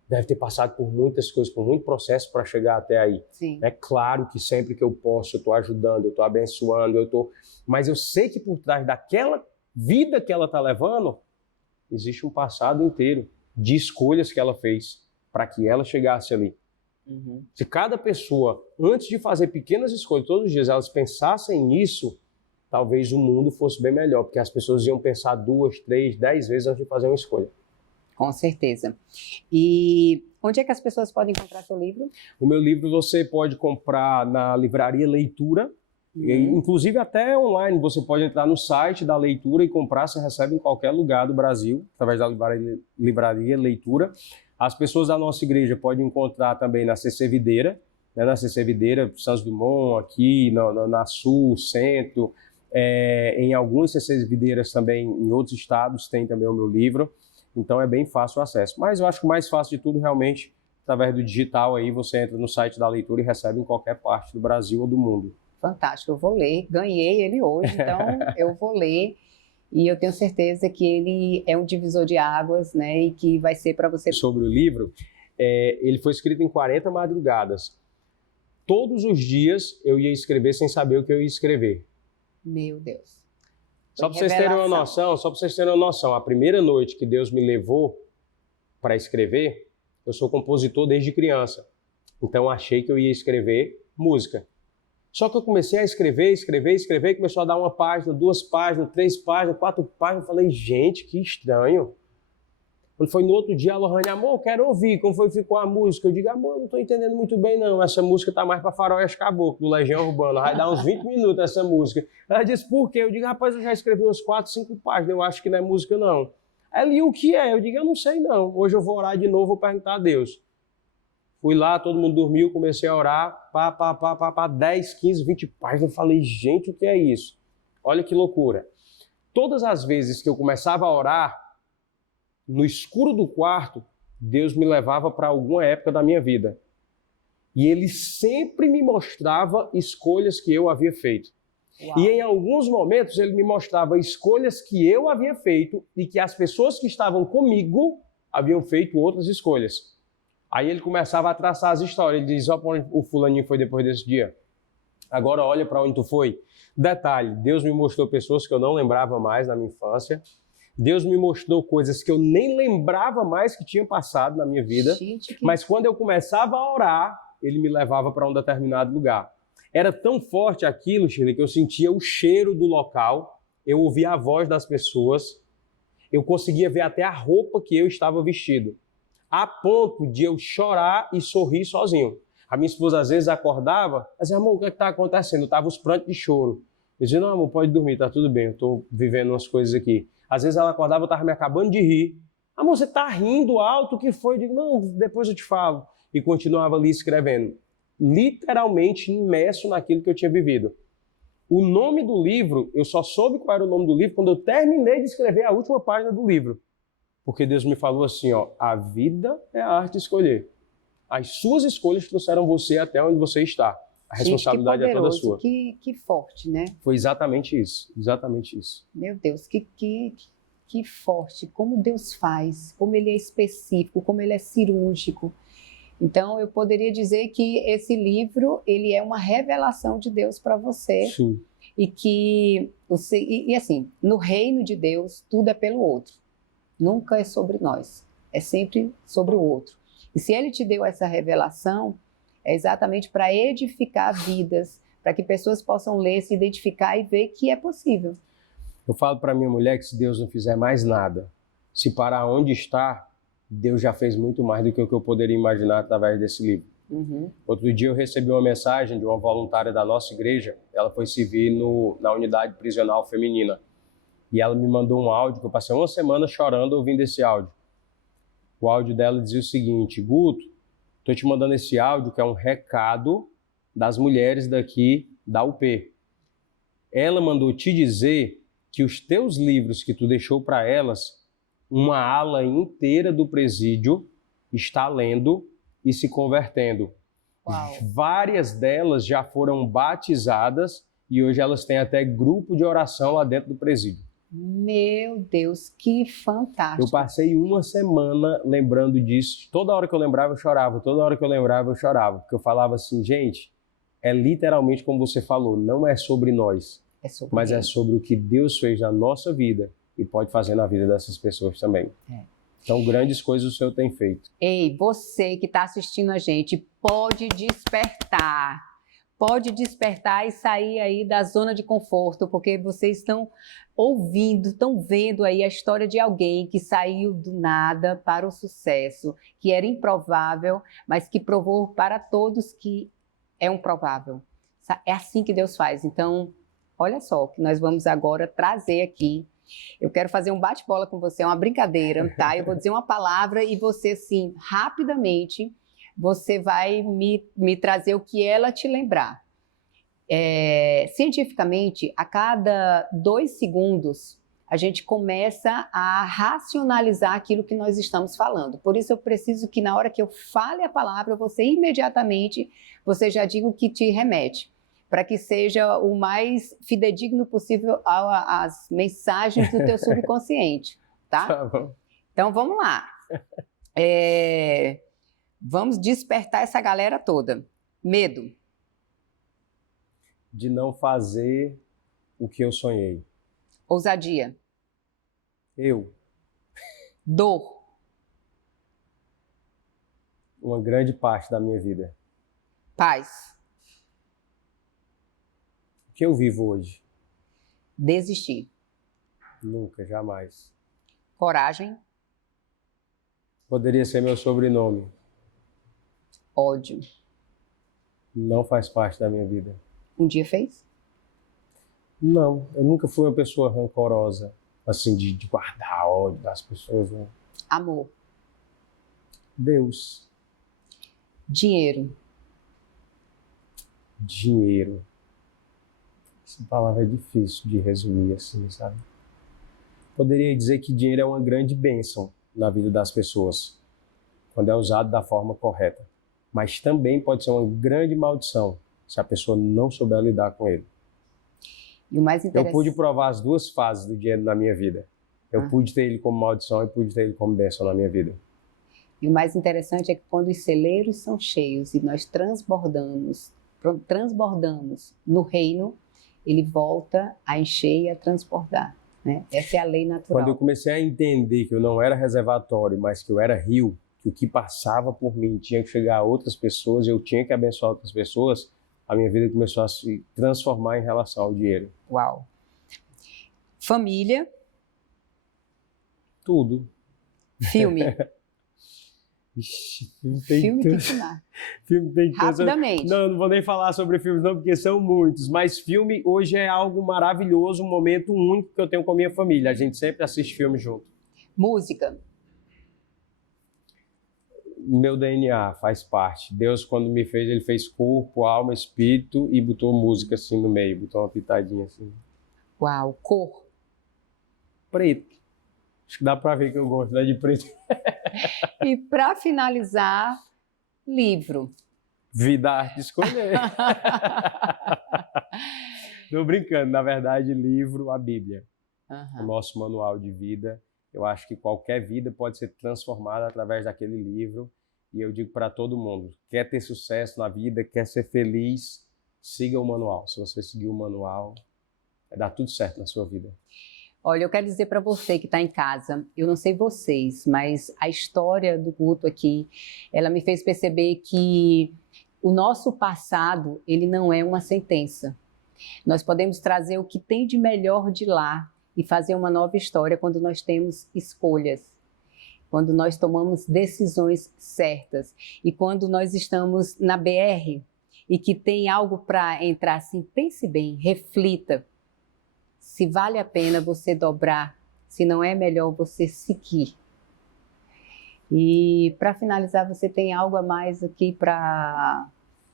Deve ter passado por muitas coisas, por muito processo para chegar até aí. Sim. É claro que sempre que eu posso, eu estou ajudando, eu estou abençoando, mas eu sei que por trás daquela vida que ela está levando, existe um passado inteiro de escolhas que ela fez para que ela chegasse ali. Uhum. Se cada pessoa, antes de fazer pequenas escolhas todos os dias, elas pensassem nisso, talvez o mundo fosse bem melhor, porque as pessoas iam pensar 2, 3, 10 vezes antes de fazer uma escolha. Com certeza. E onde é que as pessoas podem comprar seu livro? O meu livro você pode comprar na Livraria Leitura, inclusive até online. Você pode entrar no site da Leitura e comprar, você recebe em qualquer lugar do Brasil, através da Livraria Leitura. As pessoas da nossa igreja podem encontrar também na CC Videira, né, na CC Videira, Santos Dumont, aqui na Sul, Centro, em algumas CC Videiras também, em outros estados, tem também o meu livro. Então é bem fácil o acesso. Mas eu acho que o mais fácil de tudo, realmente, através do digital, aí você entra no site da Leitura e recebe em qualquer parte do Brasil ou do mundo. Fantástico, eu vou ler. Ganhei ele hoje, então eu vou ler. E eu tenho certeza que ele é um divisor de águas, né? E que vai ser para você... Sobre o livro, ele foi escrito em 40 madrugadas. Todos os dias eu ia escrever sem saber o que eu ia escrever. Meu Deus. Só para vocês terem uma noção, a primeira noite que Deus me levou para escrever, eu sou compositor desde criança. Então eu achei que eu ia escrever música. Só que eu comecei a escrever, e começou a dar 1 página, 2 páginas, 3 páginas, 4 páginas. Eu falei, gente, que estranho. Quando foi no outro dia, a Lohane, amor, eu quero ouvir. Como foi que ficou a música? Eu digo, amor, eu não estou entendendo muito bem, não. Essa música tá mais para Faroeste Caboclo, do Legião Urbana. Vai dar uns 20 minutos essa música. Ela disse, por quê? Eu digo, rapaz, eu já escrevi umas 4, 5 páginas. Eu acho que não é música, não. Ela, e o que é? Eu digo, eu não sei, não. Hoje eu vou orar de novo, vou perguntar a Deus. Fui lá, todo mundo dormiu, comecei a orar, 10, 15, 20 páginas. Eu falei, gente, o que é isso? Olha que loucura. Todas as vezes que eu começava a orar, no escuro do quarto, Deus me levava para alguma época da minha vida. E Ele sempre me mostrava escolhas que eu havia feito. Uau. E em alguns momentos Ele me mostrava escolhas que eu havia feito e que as pessoas que estavam comigo haviam feito outras escolhas. Aí Ele começava a traçar as histórias. Ele diz, ó, para onde o fulaninho foi depois desse dia? Agora olha para onde tu foi. Detalhe, Deus me mostrou pessoas que eu não lembrava mais na minha infância. Deus me mostrou coisas que eu nem lembrava mais que tinham passado na minha vida. Gente, mas quando eu começava a orar, Ele me levava para um determinado lugar. Era tão forte aquilo, Shirley, que eu sentia o cheiro do local, eu ouvia a voz das pessoas, eu conseguia ver até a roupa que eu estava vestido, a ponto de eu chorar e sorrir sozinho. A minha esposa às vezes acordava, dizia, amor, o que está acontecendo? Eu tava os prantos de choro. Eu dizia, não, amor, pode dormir, tá tudo bem, eu estou vivendo umas coisas aqui. Às vezes ela acordava, eu estava me acabando de rir. Amor, você está rindo alto, o que foi? Eu digo, não, depois eu te falo. E continuava ali escrevendo, literalmente imerso naquilo que eu tinha vivido. O nome do livro, eu só soube qual era o nome do livro quando eu terminei de escrever a última página do livro. Porque Deus me falou assim, ó, a vida é a arte de escolher. As suas escolhas trouxeram você até onde você está. A responsabilidade é toda sua. Que forte, né? Foi exatamente isso, exatamente isso. Meu Deus, que forte. Como Deus faz, como Ele é específico, como Ele é cirúrgico. Então, eu poderia dizer que esse livro, ele é uma revelação de Deus para você. Sim. E que, assim, no reino de Deus, tudo é pelo outro. Nunca é sobre nós. É sempre sobre o outro. E se Ele te deu essa revelação, é exatamente para edificar vidas, para que pessoas possam ler, se identificar e ver que é possível. Eu falo para minha mulher que se Deus não fizer mais nada, se parar onde está, Deus já fez muito mais do que o que eu poderia imaginar através desse livro. Uhum. Outro dia eu recebi uma mensagem de uma voluntária da nossa igreja, ela foi servir na unidade prisional feminina. E ela me mandou um áudio, que eu passei uma semana chorando ouvindo esse áudio. O áudio dela dizia o seguinte, Guto, estou te mandando esse áudio que é um recado das mulheres daqui da UP. Ela mandou te dizer que os teus livros que tu deixou para elas, uma ala inteira do presídio está lendo e se convertendo. Uau. Várias delas já foram batizadas e hoje elas têm até grupo de oração lá dentro do presídio. Meu Deus, que fantástico. Eu passei uma semana lembrando disso. Toda hora que eu lembrava, eu chorava. Toda hora que eu lembrava, eu chorava. Porque eu falava assim, gente, é literalmente como você falou, não é sobre nós, mas é sobre o que Deus fez na nossa vida e pode fazer na vida dessas pessoas também. Então, grandes coisas o Senhor tem feito. Ei, você que está assistindo a gente, pode despertar. Pode despertar e sair aí da zona de conforto, porque vocês estão ouvindo, estão vendo aí a história de alguém que saiu do nada para o sucesso, que era improvável, mas que provou para todos que é um provável. É assim que Deus faz. Então, olha só o que nós vamos agora trazer aqui. Eu quero fazer um bate-bola com você, uma brincadeira, tá? Eu vou dizer uma palavra e você, assim, rapidamente, você vai me trazer o que ela te lembrar. Cientificamente, a cada 2 segundos, a gente começa a racionalizar aquilo que nós estamos falando. Por isso, eu preciso que na hora que eu fale a palavra, você imediatamente, você já diga o que te remete, para que seja o mais fidedigno possível às mensagens do teu subconsciente, tá? Tá bom. Então, vamos lá. Vamos despertar essa galera toda. Medo. De não fazer o que eu sonhei. Ousadia. Dor. Uma grande parte da minha vida. Paz. O que eu vivo hoje? Desistir. Nunca, jamais. Coragem. Poderia ser meu sobrenome. Ódio. Não faz parte da minha vida. Um dia fez? Não, eu nunca fui uma pessoa rancorosa, assim, de guardar ódio das pessoas, né? Amor. Deus. Dinheiro. Dinheiro. Essa palavra é difícil de resumir assim, sabe? Poderia dizer que dinheiro é uma grande bênção na vida das pessoas, quando é usado da forma correta. Mas também pode ser uma grande maldição, se a pessoa não souber lidar com ele. E o mais interessante... Eu pude provar as duas fases do dinheiro na minha vida. Eu pude ter ele como maldição e pude ter ele como bênção na minha vida. E o mais interessante é que quando os celeiros são cheios e nós transbordamos no reino, ele volta a encher e a transbordar, né? Essa é a lei natural. Quando eu comecei a entender que eu não era reservatório, mas que eu era rio, que o que passava por mim tinha que chegar a outras pessoas, eu tinha que abençoar outras pessoas, a minha vida começou a se transformar em relação ao dinheiro. Uau! Família. Tudo. Filme. Ixi, Filme tem que mar. Filme tem que Rapidamente. Não vou nem falar sobre filmes não, porque são muitos. Mas filme hoje é algo maravilhoso, um momento único que eu tenho com a minha família. A gente sempre assiste filme junto. Música. Meu DNA faz parte. Deus, quando me fez, ele fez corpo, alma, espírito e botou música assim no meio, botou uma pitadinha assim. Uau, cor. Preto. Acho que dá pra ver que eu gosto, né, de preto. E para finalizar, livro. Vida, arte, escolher. Tô brincando, na verdade, livro, a Bíblia. O nosso manual de vida. Eu acho que qualquer vida pode ser transformada através daquele livro. E eu digo para todo mundo, quer ter sucesso na vida, quer ser feliz, siga o manual. Se você seguir o manual, vai dar tudo certo na sua vida. Olha, eu quero dizer para você que está em casa, eu não sei vocês, mas a história do Guto aqui, ela me fez perceber que o nosso passado, ele não é uma sentença. Nós podemos trazer o que tem de melhor de lá e fazer uma nova história quando nós temos escolhas, quando nós tomamos decisões certas e quando nós estamos na BR e que tem algo para entrar assim, pense bem, reflita. Se vale a pena você dobrar, se não é melhor você seguir. E para finalizar, você tem algo a mais aqui para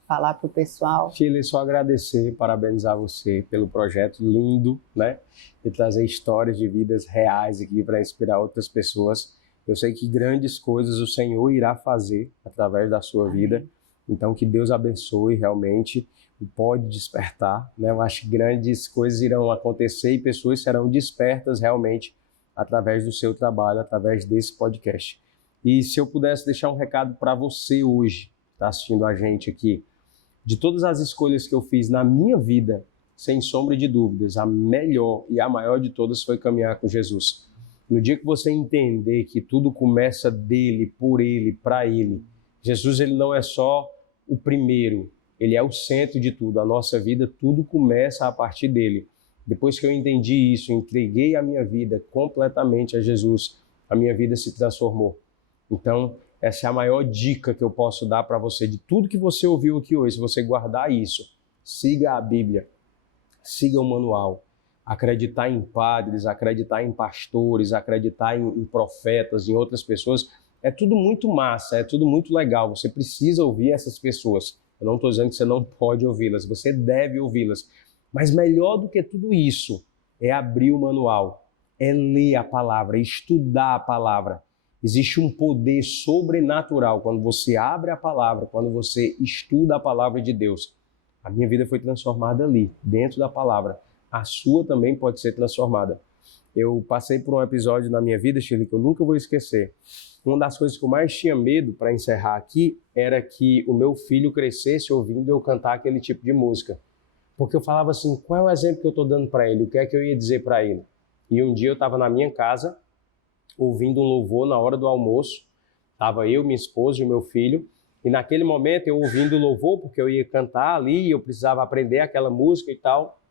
falar para o pessoal? Shirley, só agradecer, parabenizar você pelo projeto lindo, né? De trazer histórias de vidas reais aqui para inspirar outras pessoas. Eu sei que grandes coisas o Senhor irá fazer através da sua vida. Então, que Deus abençoe realmente. Pode despertar, né? Eu acho que grandes coisas irão acontecer e pessoas serão despertas realmente através do seu trabalho, através desse podcast. E se eu pudesse deixar um recado para você hoje, que está assistindo a gente aqui, de todas as escolhas que eu fiz na minha vida, sem sombra de dúvidas, a melhor e a maior de todas foi caminhar com Jesus. No dia que você entender que tudo começa dele, por ele, para ele, Jesus ele não é só o primeiro, ele é o centro de tudo. A nossa vida, tudo começa a partir dele. Depois que eu entendi isso, entreguei a minha vida completamente a Jesus, a minha vida se transformou. Então, essa é a maior dica que eu posso dar para você. De tudo que você ouviu aqui hoje, se você guardar isso, siga a Bíblia, siga o manual. Acreditar em padres, acreditar em pastores, acreditar em profetas, em outras pessoas, é tudo muito massa, é tudo muito legal. Você precisa ouvir essas pessoas. Eu não estou dizendo que você não pode ouvi-las, você deve ouvi-las. Mas melhor do que tudo isso é abrir o manual, é ler a palavra, é estudar a palavra. Existe um poder sobrenatural quando você abre a palavra, quando você estuda a palavra de Deus. A minha vida foi transformada ali, dentro da palavra. A sua também pode ser transformada. Eu passei por um episódio na minha vida, Shirley, que eu nunca vou esquecer. Uma das coisas que eu mais tinha medo, para encerrar aqui, era que o meu filho crescesse ouvindo eu cantar aquele tipo de música. Porque eu falava assim, qual é o exemplo que eu estou dando para ele? O que é que eu ia dizer para ele? E um dia eu estava na minha casa, ouvindo um louvor na hora do almoço. Estava eu, minha esposa e meu filho. E naquele momento eu ouvindo o louvor, porque eu ia cantar ali, e eu precisava aprender aquela música e tal.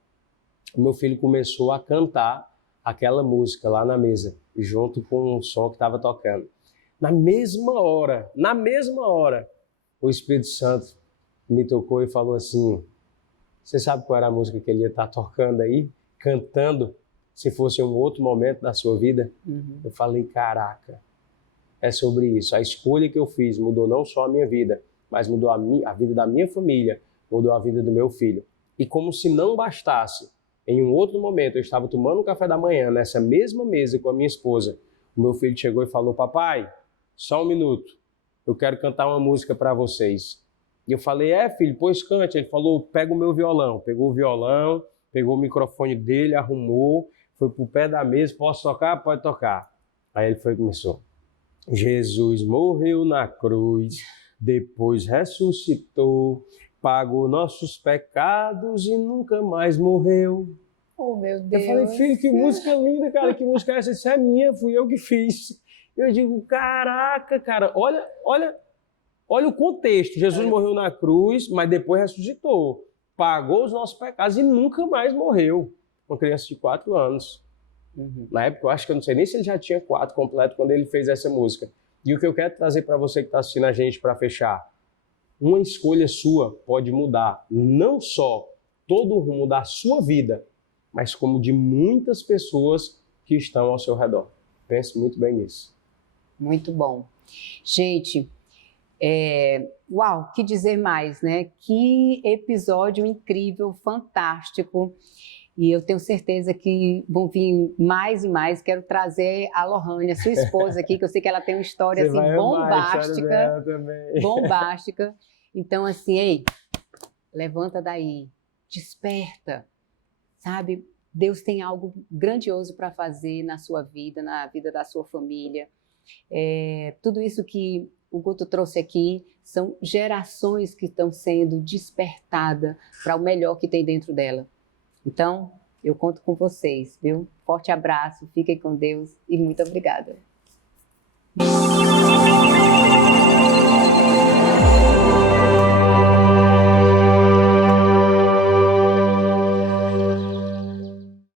O meu filho começou a cantar aquela música lá na mesa, junto com o som que estava tocando. Na mesma hora, o Espírito Santo me tocou e falou assim, você sabe qual era a música que ele ia estar tocando aí, cantando, se fosse um outro momento da sua vida? Eu falei, caraca, é sobre isso. A escolha que eu fiz mudou não só a minha vida, mas mudou a vida da minha família, mudou a vida do meu filho. E como se não bastasse, em um outro momento, eu estava tomando um café da manhã nessa mesma mesa com a minha esposa. O meu filho chegou e falou, papai, só um minuto, eu quero cantar uma música para vocês. E eu falei, filho, pois cante. Ele falou, pega o meu violão. Pegou o violão, pegou o microfone dele, arrumou, foi pro pé da mesa, posso tocar? Pode tocar. Aí ele começou. Jesus morreu na cruz, depois ressuscitou, pagou nossos pecados e nunca mais morreu. Oh, meu Deus. Eu falei, filho, que música linda, cara, que música é essa? Isso é minha, fui eu que fiz. Eu digo, caraca, cara, olha o contexto. Jesus morreu na cruz, mas depois ressuscitou. Pagou os nossos pecados e nunca mais morreu. Uma criança de 4 anos. Na época, eu acho que eu não sei nem se ele já tinha 4 completo quando ele fez essa música. E o que eu quero trazer para você que está assistindo a gente para fechar, uma escolha sua pode mudar não só todo o rumo da sua vida, mas como de muitas pessoas que estão ao seu redor. Pense muito bem nisso. Muito bom. Gente, uau, que dizer mais, né? Que episódio incrível, fantástico. E eu tenho certeza que vão vir mais e mais. Quero trazer a Lohane, a sua esposa aqui, que eu sei que ela tem uma história Você assim vai amar a história bombástica, dela também. bombástica. Então assim, ei, levanta daí, desperta, sabe? Deus tem algo grandioso para fazer na sua vida, na vida da sua família. Tudo isso que o Guto trouxe aqui são gerações que estão sendo despertadas para o melhor que tem dentro dela. Então, eu conto com vocês, viu? Forte abraço, fiquem com Deus e muito obrigada.